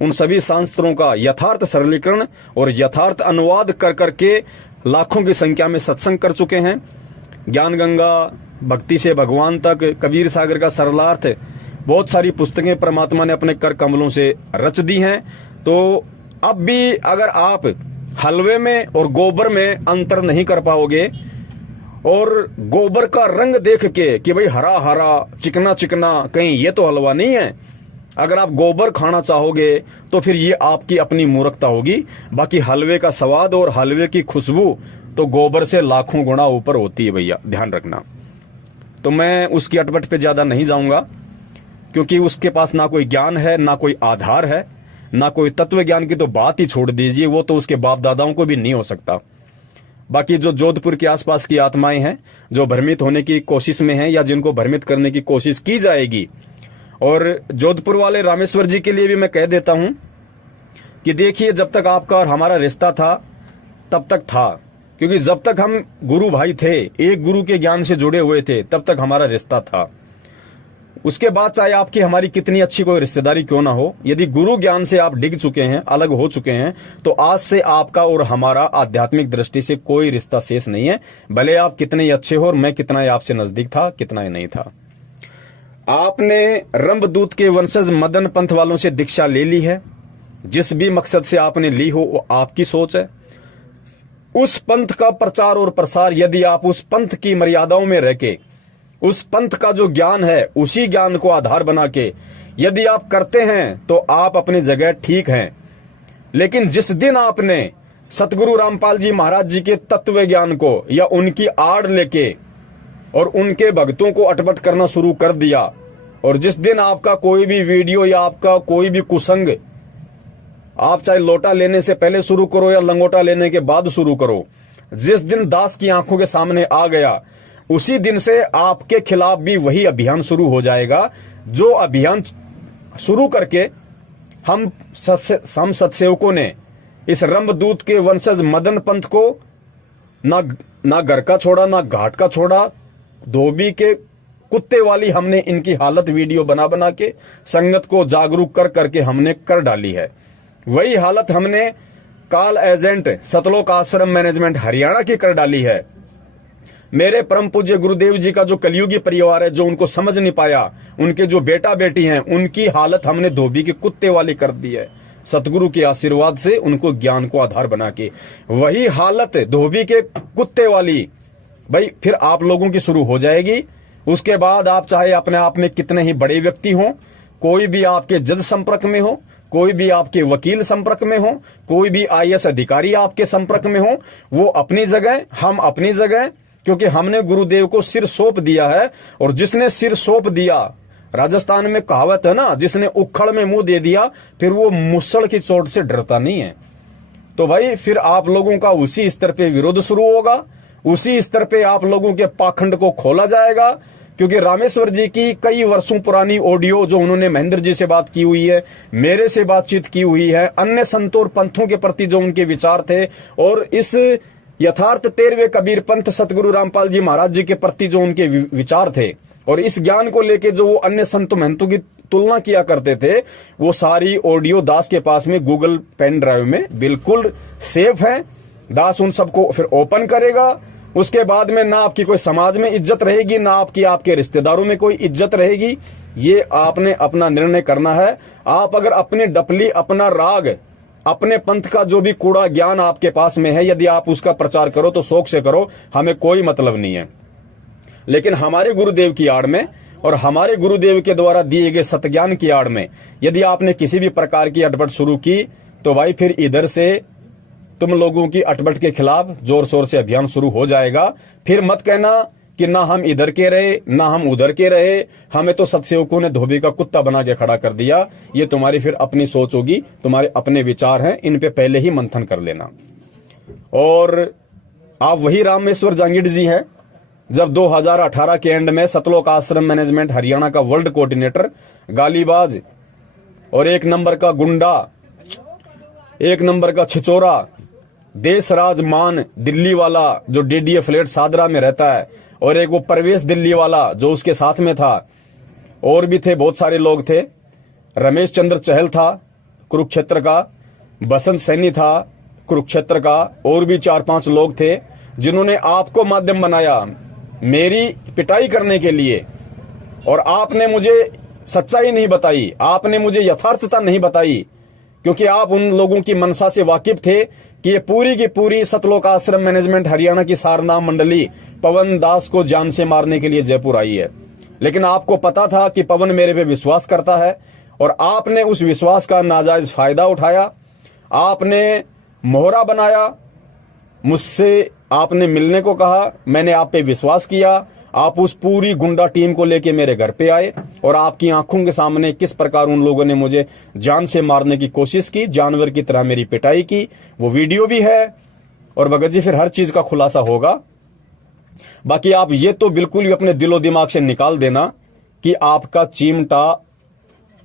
उन सभी शास्त्रों का यथार्थ सरलीकरण और यथार्थ अनुवाद कर करके लाखों की संख्या में सत्संग कर चुके हैं। ज्ञान गंगा, भक्ति से भगवान तक, कबीर सागर का सरलार्थ, बहुत सारी पुस्तकें परमात्मा ने अपने कर कमलों से रच दी हैं। तो अब भी अगर आप हलवे में और गोबर में अंतर नहीं कर पाओगे, और गोबर का रंग देख के कि भाई हरा हरा, चिकना चिकना, कहीं ये तो हलवा नहीं है, अगर आप गोबर खाना चाहोगे तो फिर ये आपकी अपनी मूर्खता होगी। बाकी हलवे का स्वाद और हलवे की खुशबू तो गोबर से लाखों गुना ऊपर होती है भैया, ध्यान रखना। तो मैं उसकी अटपट पे ज्यादा नहीं जाऊंगा, क्योंकि उसके पास ना कोई ज्ञान है, ना कोई आधार है, ना कोई तत्व ज्ञान की तो बात ही छोड़ दीजिए, वो तो उसके बाप दादाओं को भी नहीं हो सकता। बाकी जो जोधपुर के आसपास की आत्माएं हैं, जो भ्रमित होने की कोशिश में हैं या जिनको भ्रमित करने की कोशिश की जाएगी, और जोधपुर वाले रामेश्वर जी के लिए भी मैं कह देता हूं कि देखिए, जब तक आपका और हमारा रिश्ता था तब तक था, क्योंकि जब तक हम गुरु भाई थे, एक गुरु के ज्ञान से जुड़े हुए थे, तब तक हमारा रिश्ता था। उसके बाद चाहे आपकी हमारी कितनी अच्छी कोई रिश्तेदारी क्यों ना हो, यदि गुरु ज्ञान से आप डिग चुके हैं, अलग हो चुके हैं, तो आज से आपका और हमारा आध्यात्मिक दृष्टि से कोई रिश्ता शेष नहीं है। भले आप कितने ही अच्छे हो और मैं कितना ही आपसे नजदीक था, कितना ही नहीं था। आपने रंभदूत के वंशज मदन पंथ वालों से दीक्षा ले ली है। जिस भी मकसद से आपने ली हो वो आपकी सोच है। उस पंथ का प्रचार और प्रसार यदि आप उस पंथ की मर्यादाओं में रह के, उस पंथ का जो ज्ञान है उसी ज्ञान को आधार बना के यदि आप करते हैं तो आप अपनी जगह ठीक हैं। लेकिन जिस दिन आपने सतगुरु रामपाल जी महाराज जी के तत्व ज्ञान को या उनकी आड़ लेके और उनके भक्तों को अटपट करना शुरू कर दिया, और जिस दिन आपका कोई भी वीडियो या आपका कोई भी कुसंग, आप चाहे लोटा लेने से पहले शुरू करो या लंगोटा लेने के बाद शुरू करो, जिस दिन दास की आंखों के सामने आ गया, उसी दिन से आपके खिलाफ भी वही अभियान शुरू हो जाएगा। जो अभियान शुरू करके हम सत्सेवकों ने इस रंभदूत के वंशज मदन पंथ को ना घर का छोड़ा, ना घाट का छोड़ा। धोबी के कुत्ते वाली हमने इनकी हालत वीडियो बना बना के संगत को जागरूक कर करके हमने कर डाली है। वही हालत हमने काल एजेंट सतलोक आश्रम मैनेजमेंट हरियाणा की कर डाली है। मेरे परम पूज्य गुरुदेव जी का जो कलयुगी परिवार है, जो उनको समझ नहीं पाया, उनके जो बेटा बेटी हैं, उनकी हालत हमने धोबी के कुत्ते वाली कर दी है। सतगुरु के आशीर्वाद से उनको ज्ञान को आधार बना के वही हालत धोबी के कुत्ते वाली भाई फिर आप लोगों की शुरू हो जाएगी। उसके बाद आप चाहे अपने आप में कितने ही बड़े व्यक्ति हों, कोई भी आपके जज संपर्क में हो, कोई भी आपके वकील संपर्क में हो, कोई भी आईएएस अधिकारी आपके संपर्क में हो, वो अपनी जगह, हम अपनी जगह, क्योंकि हमने गुरुदेव को सिर सौंप दिया है। और जिसने सिर सौंप दिया, राजस्थान में कहावत है ना, जिसने उखड़ में मुंह दे दिया फिर वो मुसड़ की चोट से डरता नहीं है। तो भाई फिर आप लोगों का उसी स्तर पे विरोध शुरू होगा, उसी स्तर पे आप लोगों के पाखंड को खोला जाएगा। क्योंकि रामेश्वर जी की कई वर्षों पुरानी ऑडियो जो उन्होंने महेंद्र जी से बात की हुई है, मेरे से बातचीत की हुई है, अन्य संतों और पंथों के प्रति जो उनके विचार थे, और इस यथार्थ 13वें कबीर पंथ सतगुरु रामपाल जी महाराज जी के प्रति जो उनके विचार थे, और इस ज्ञान को लेके जो वो अन्य संत महंतों की तुलना किया करते थे, वो सारी ऑडियो दास के पास में गूगल पेन ड्राइव में बिल्कुल सेफ है। दास उन सबको फिर ओपन करेगा। उसके बाद में ना आपकी कोई समाज में इज्जत रहेगी, ना आपके रिश्तेदारों में कोई इज्जत रहेगी। ये आपने अपना निर्णय करना है। आप अगर अपनी डपली, अपना राग, अपने पंथ का जो भी कूड़ा ज्ञान आपके पास में है, यदि आप उसका प्रचार करो तो शौक से करो, हमें कोई मतलब नहीं है। लेकिन हमारे गुरुदेव की आड़ में और हमारे गुरुदेव के द्वारा दिए गए सतज्ञान की आड़ में यदि आपने किसी भी प्रकार की अटपट शुरू की, तो भाई फिर इधर से तुम लोगों की अटपट के खिलाफ जोर शोर से अभियान शुरू हो जाएगा। फिर मत कहना कि ना हम इधर के रहे, ना हम उधर के रहे, हमें तो सत्सेवकों ने धोबी का कुत्ता बना के खड़ा कर दिया। ये तुम्हारी फिर अपनी सोच होगी, तुम्हारे अपने विचार हैं, इन पे पहले ही मंथन कर लेना। और आप वही रामेश्वर जांगिड़ जी हैं जब 2018 के एंड में सतलोक आश्रम मैनेजमेंट हरियाणा का वर्ल्ड कोऑर्डिनेटर, गालीबाज और एक नंबर का गुंडा, एक नंबर का छिचोरा, देश राज मान दिल्ली वाला जो डीडीए फ्लैट सादरा में रहता है, और एक वो परवेश दिल्ली वाला जो उसके साथ में था, और भी थे, बहुत सारे लोग थे। रमेश चंद्र चहल था कुरुक्षेत्र का, बसंत सैनी था कुरुक्षेत्र का, और भी 4-5 लोग थे जिन्होंने आपको माध्यम बनाया मेरी पिटाई करने के लिए। और आपने मुझे सच्चाई नहीं बताई, आपने मुझे यथार्थता नहीं बताई, क्योंकि आप उन लोगों की मनसा से वाकिफ थे कि ये पूरी की पूरी सतलोक आश्रम मैनेजमेंट हरियाणा की सारनाम मंडली पवन दास को जान से मारने के लिए जयपुर आई है। लेकिन आपको पता था कि पवन मेरे पे विश्वास करता है, और आपने उस विश्वास का नाजायज फायदा उठाया। आपने मोहरा बनाया, मुझसे आपने मिलने को कहा, मैंने आप पे विश्वास किया। आप उस पूरी गुंडा टीम को लेके मेरे घर पे आए, और आपकी आंखों के सामने किस प्रकार उन लोगों ने मुझे जान से मारने की कोशिश की, जानवर की तरह मेरी पिटाई की, वो वीडियो भी है। और भगत जी फिर हर चीज का खुलासा होगा। बाकी आप ये तो बिल्कुल भी अपने दिलो दिमाग से निकाल देना कि आपका चिमटा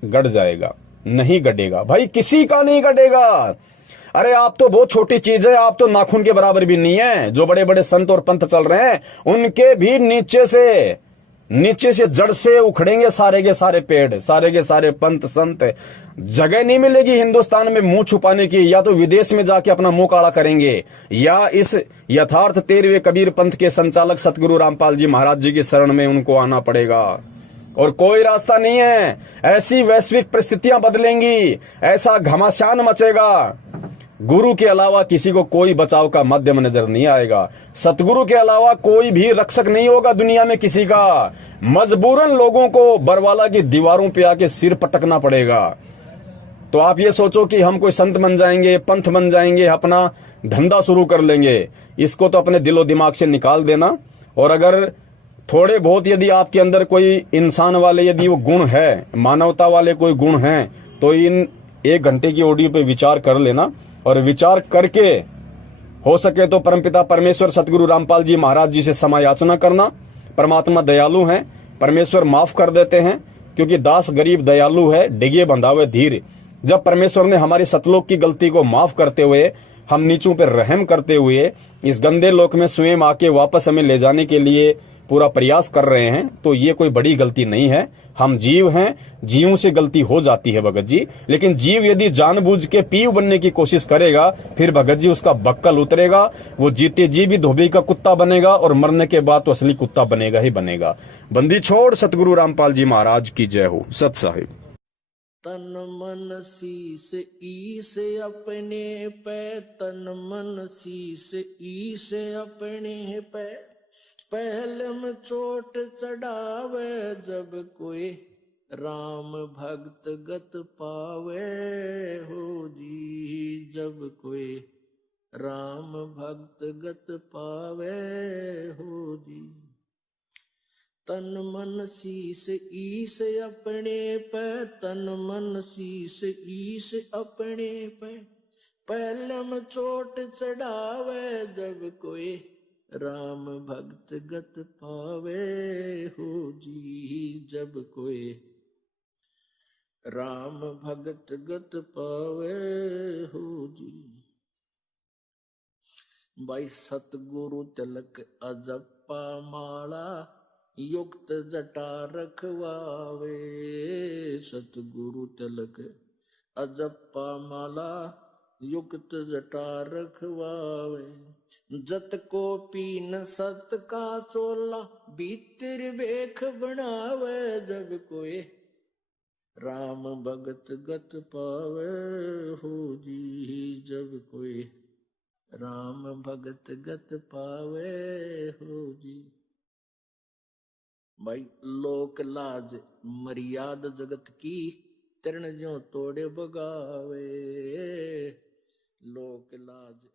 गड़ जाएगा, नहीं गड़ेगा भाई, किसी का नहीं गड़ेगा। अरे आप तो बहुत छोटी चीज है, आप तो नाखून के बराबर भी नहीं है। जो बड़े बड़े संत और पंथ चल रहे हैं उनके भी नीचे से जड़ से उखड़ेंगे सारे के सारे पेड़, सारे के सारे पंथ संत। जगह नहीं मिलेगी हिंदुस्तान में मुंह छुपाने की, या तो विदेश में जाके अपना मुंह काला करेंगे, या इस यथार्थ 13वें कबीर पंथ के संचालक सतगुरु रामपाल जी महाराज जी की शरण में उनको आना पड़ेगा। और कोई रास्ता नहीं है। ऐसी वैश्विक परिस्थितियां बदलेंगी, ऐसा घमासान मचेगा, गुरु के अलावा किसी को कोई बचाव का माध्यम नजर नहीं आएगा। सतगुरु के अलावा कोई भी रक्षक नहीं होगा दुनिया में किसी का। मजबूरन लोगों को बरवाला की दीवारों पे आके सिर पटकना पड़ेगा। तो आप ये सोचो कि हम कोई संत बन जाएंगे, पंथ बन जाएंगे, अपना धंधा शुरू कर लेंगे, इसको तो अपने दिलो दिमाग से निकाल देना। और अगर थोड़े बहुत यदि आपके अंदर कोई इंसान वाले यदि वो गुण है, मानवता वाले कोई गुण हैं, तो इन 1 घंटे की ऑडियो पे विचार कर लेना। और विचार करके हो सके तो परमपिता परमेश्वर सतगुरु रामपाल जी महाराज जी से क्षमा याचना करना। परमात्मा दयालु हैं, परमेश्वर माफ कर देते हैं, क्योंकि दास गरीब दयालु है, डिगे बंधावे धीर। जब परमेश्वर ने हमारी सतलोक की गलती को माफ करते हुए, हम नीचों पर रहम करते हुए इस गंदे लोक में स्वयं आके वापस हमें ले जाने के लिए पूरा प्रयास कर रहे हैं, तो ये कोई बड़ी गलती नहीं है। हम जीव हैं, जीवों से गलती हो जाती है भगत जी। लेकिन जीव यदि जानबूझ के पीव बनने की कोशिश करेगा, फिर भगत जी उसका बक्कल उतरेगा। वो जीते जी भी धोबी का कुत्ता बनेगा, और मरने के बाद तो असली कुत्ता बनेगा ही बनेगा। बंदी छोड़ सतगुरु रामपाल जी महाराज की जय हो। सत साहिब। तन मन शीस ईस अपने पे, तन मन शीस ईस अपने पे, पहलम चोट चढ़ावे जब कोई राम भक्त गत पावे हो जी, जब कोई राम भक्त गत पावे हो जी। तन मन शीस ईस अपने पे, तन मन शीस ईस अपने पे, पहलम चोट चढ़ावे जब कोई राम भक्त गत पावे हो जी, जब कोई राम भक्त गत पावे हो जी। भाई सतगुरु तिलक अजप्पा माला, युक्त जटा रखवावे। सतगुरु तिलक अजप्पा माला, युक्त जटा रखवावे। जत को पीन सत का चोला, भीतर बेख बनावे जब कोई राम भगत गत पावे हो जी, जब कोई राम भगत गत पावे हो जी। भाई लोक लाज मर्याद जगत की, तरण ज्यों तोड़े बगावे। लोक लाज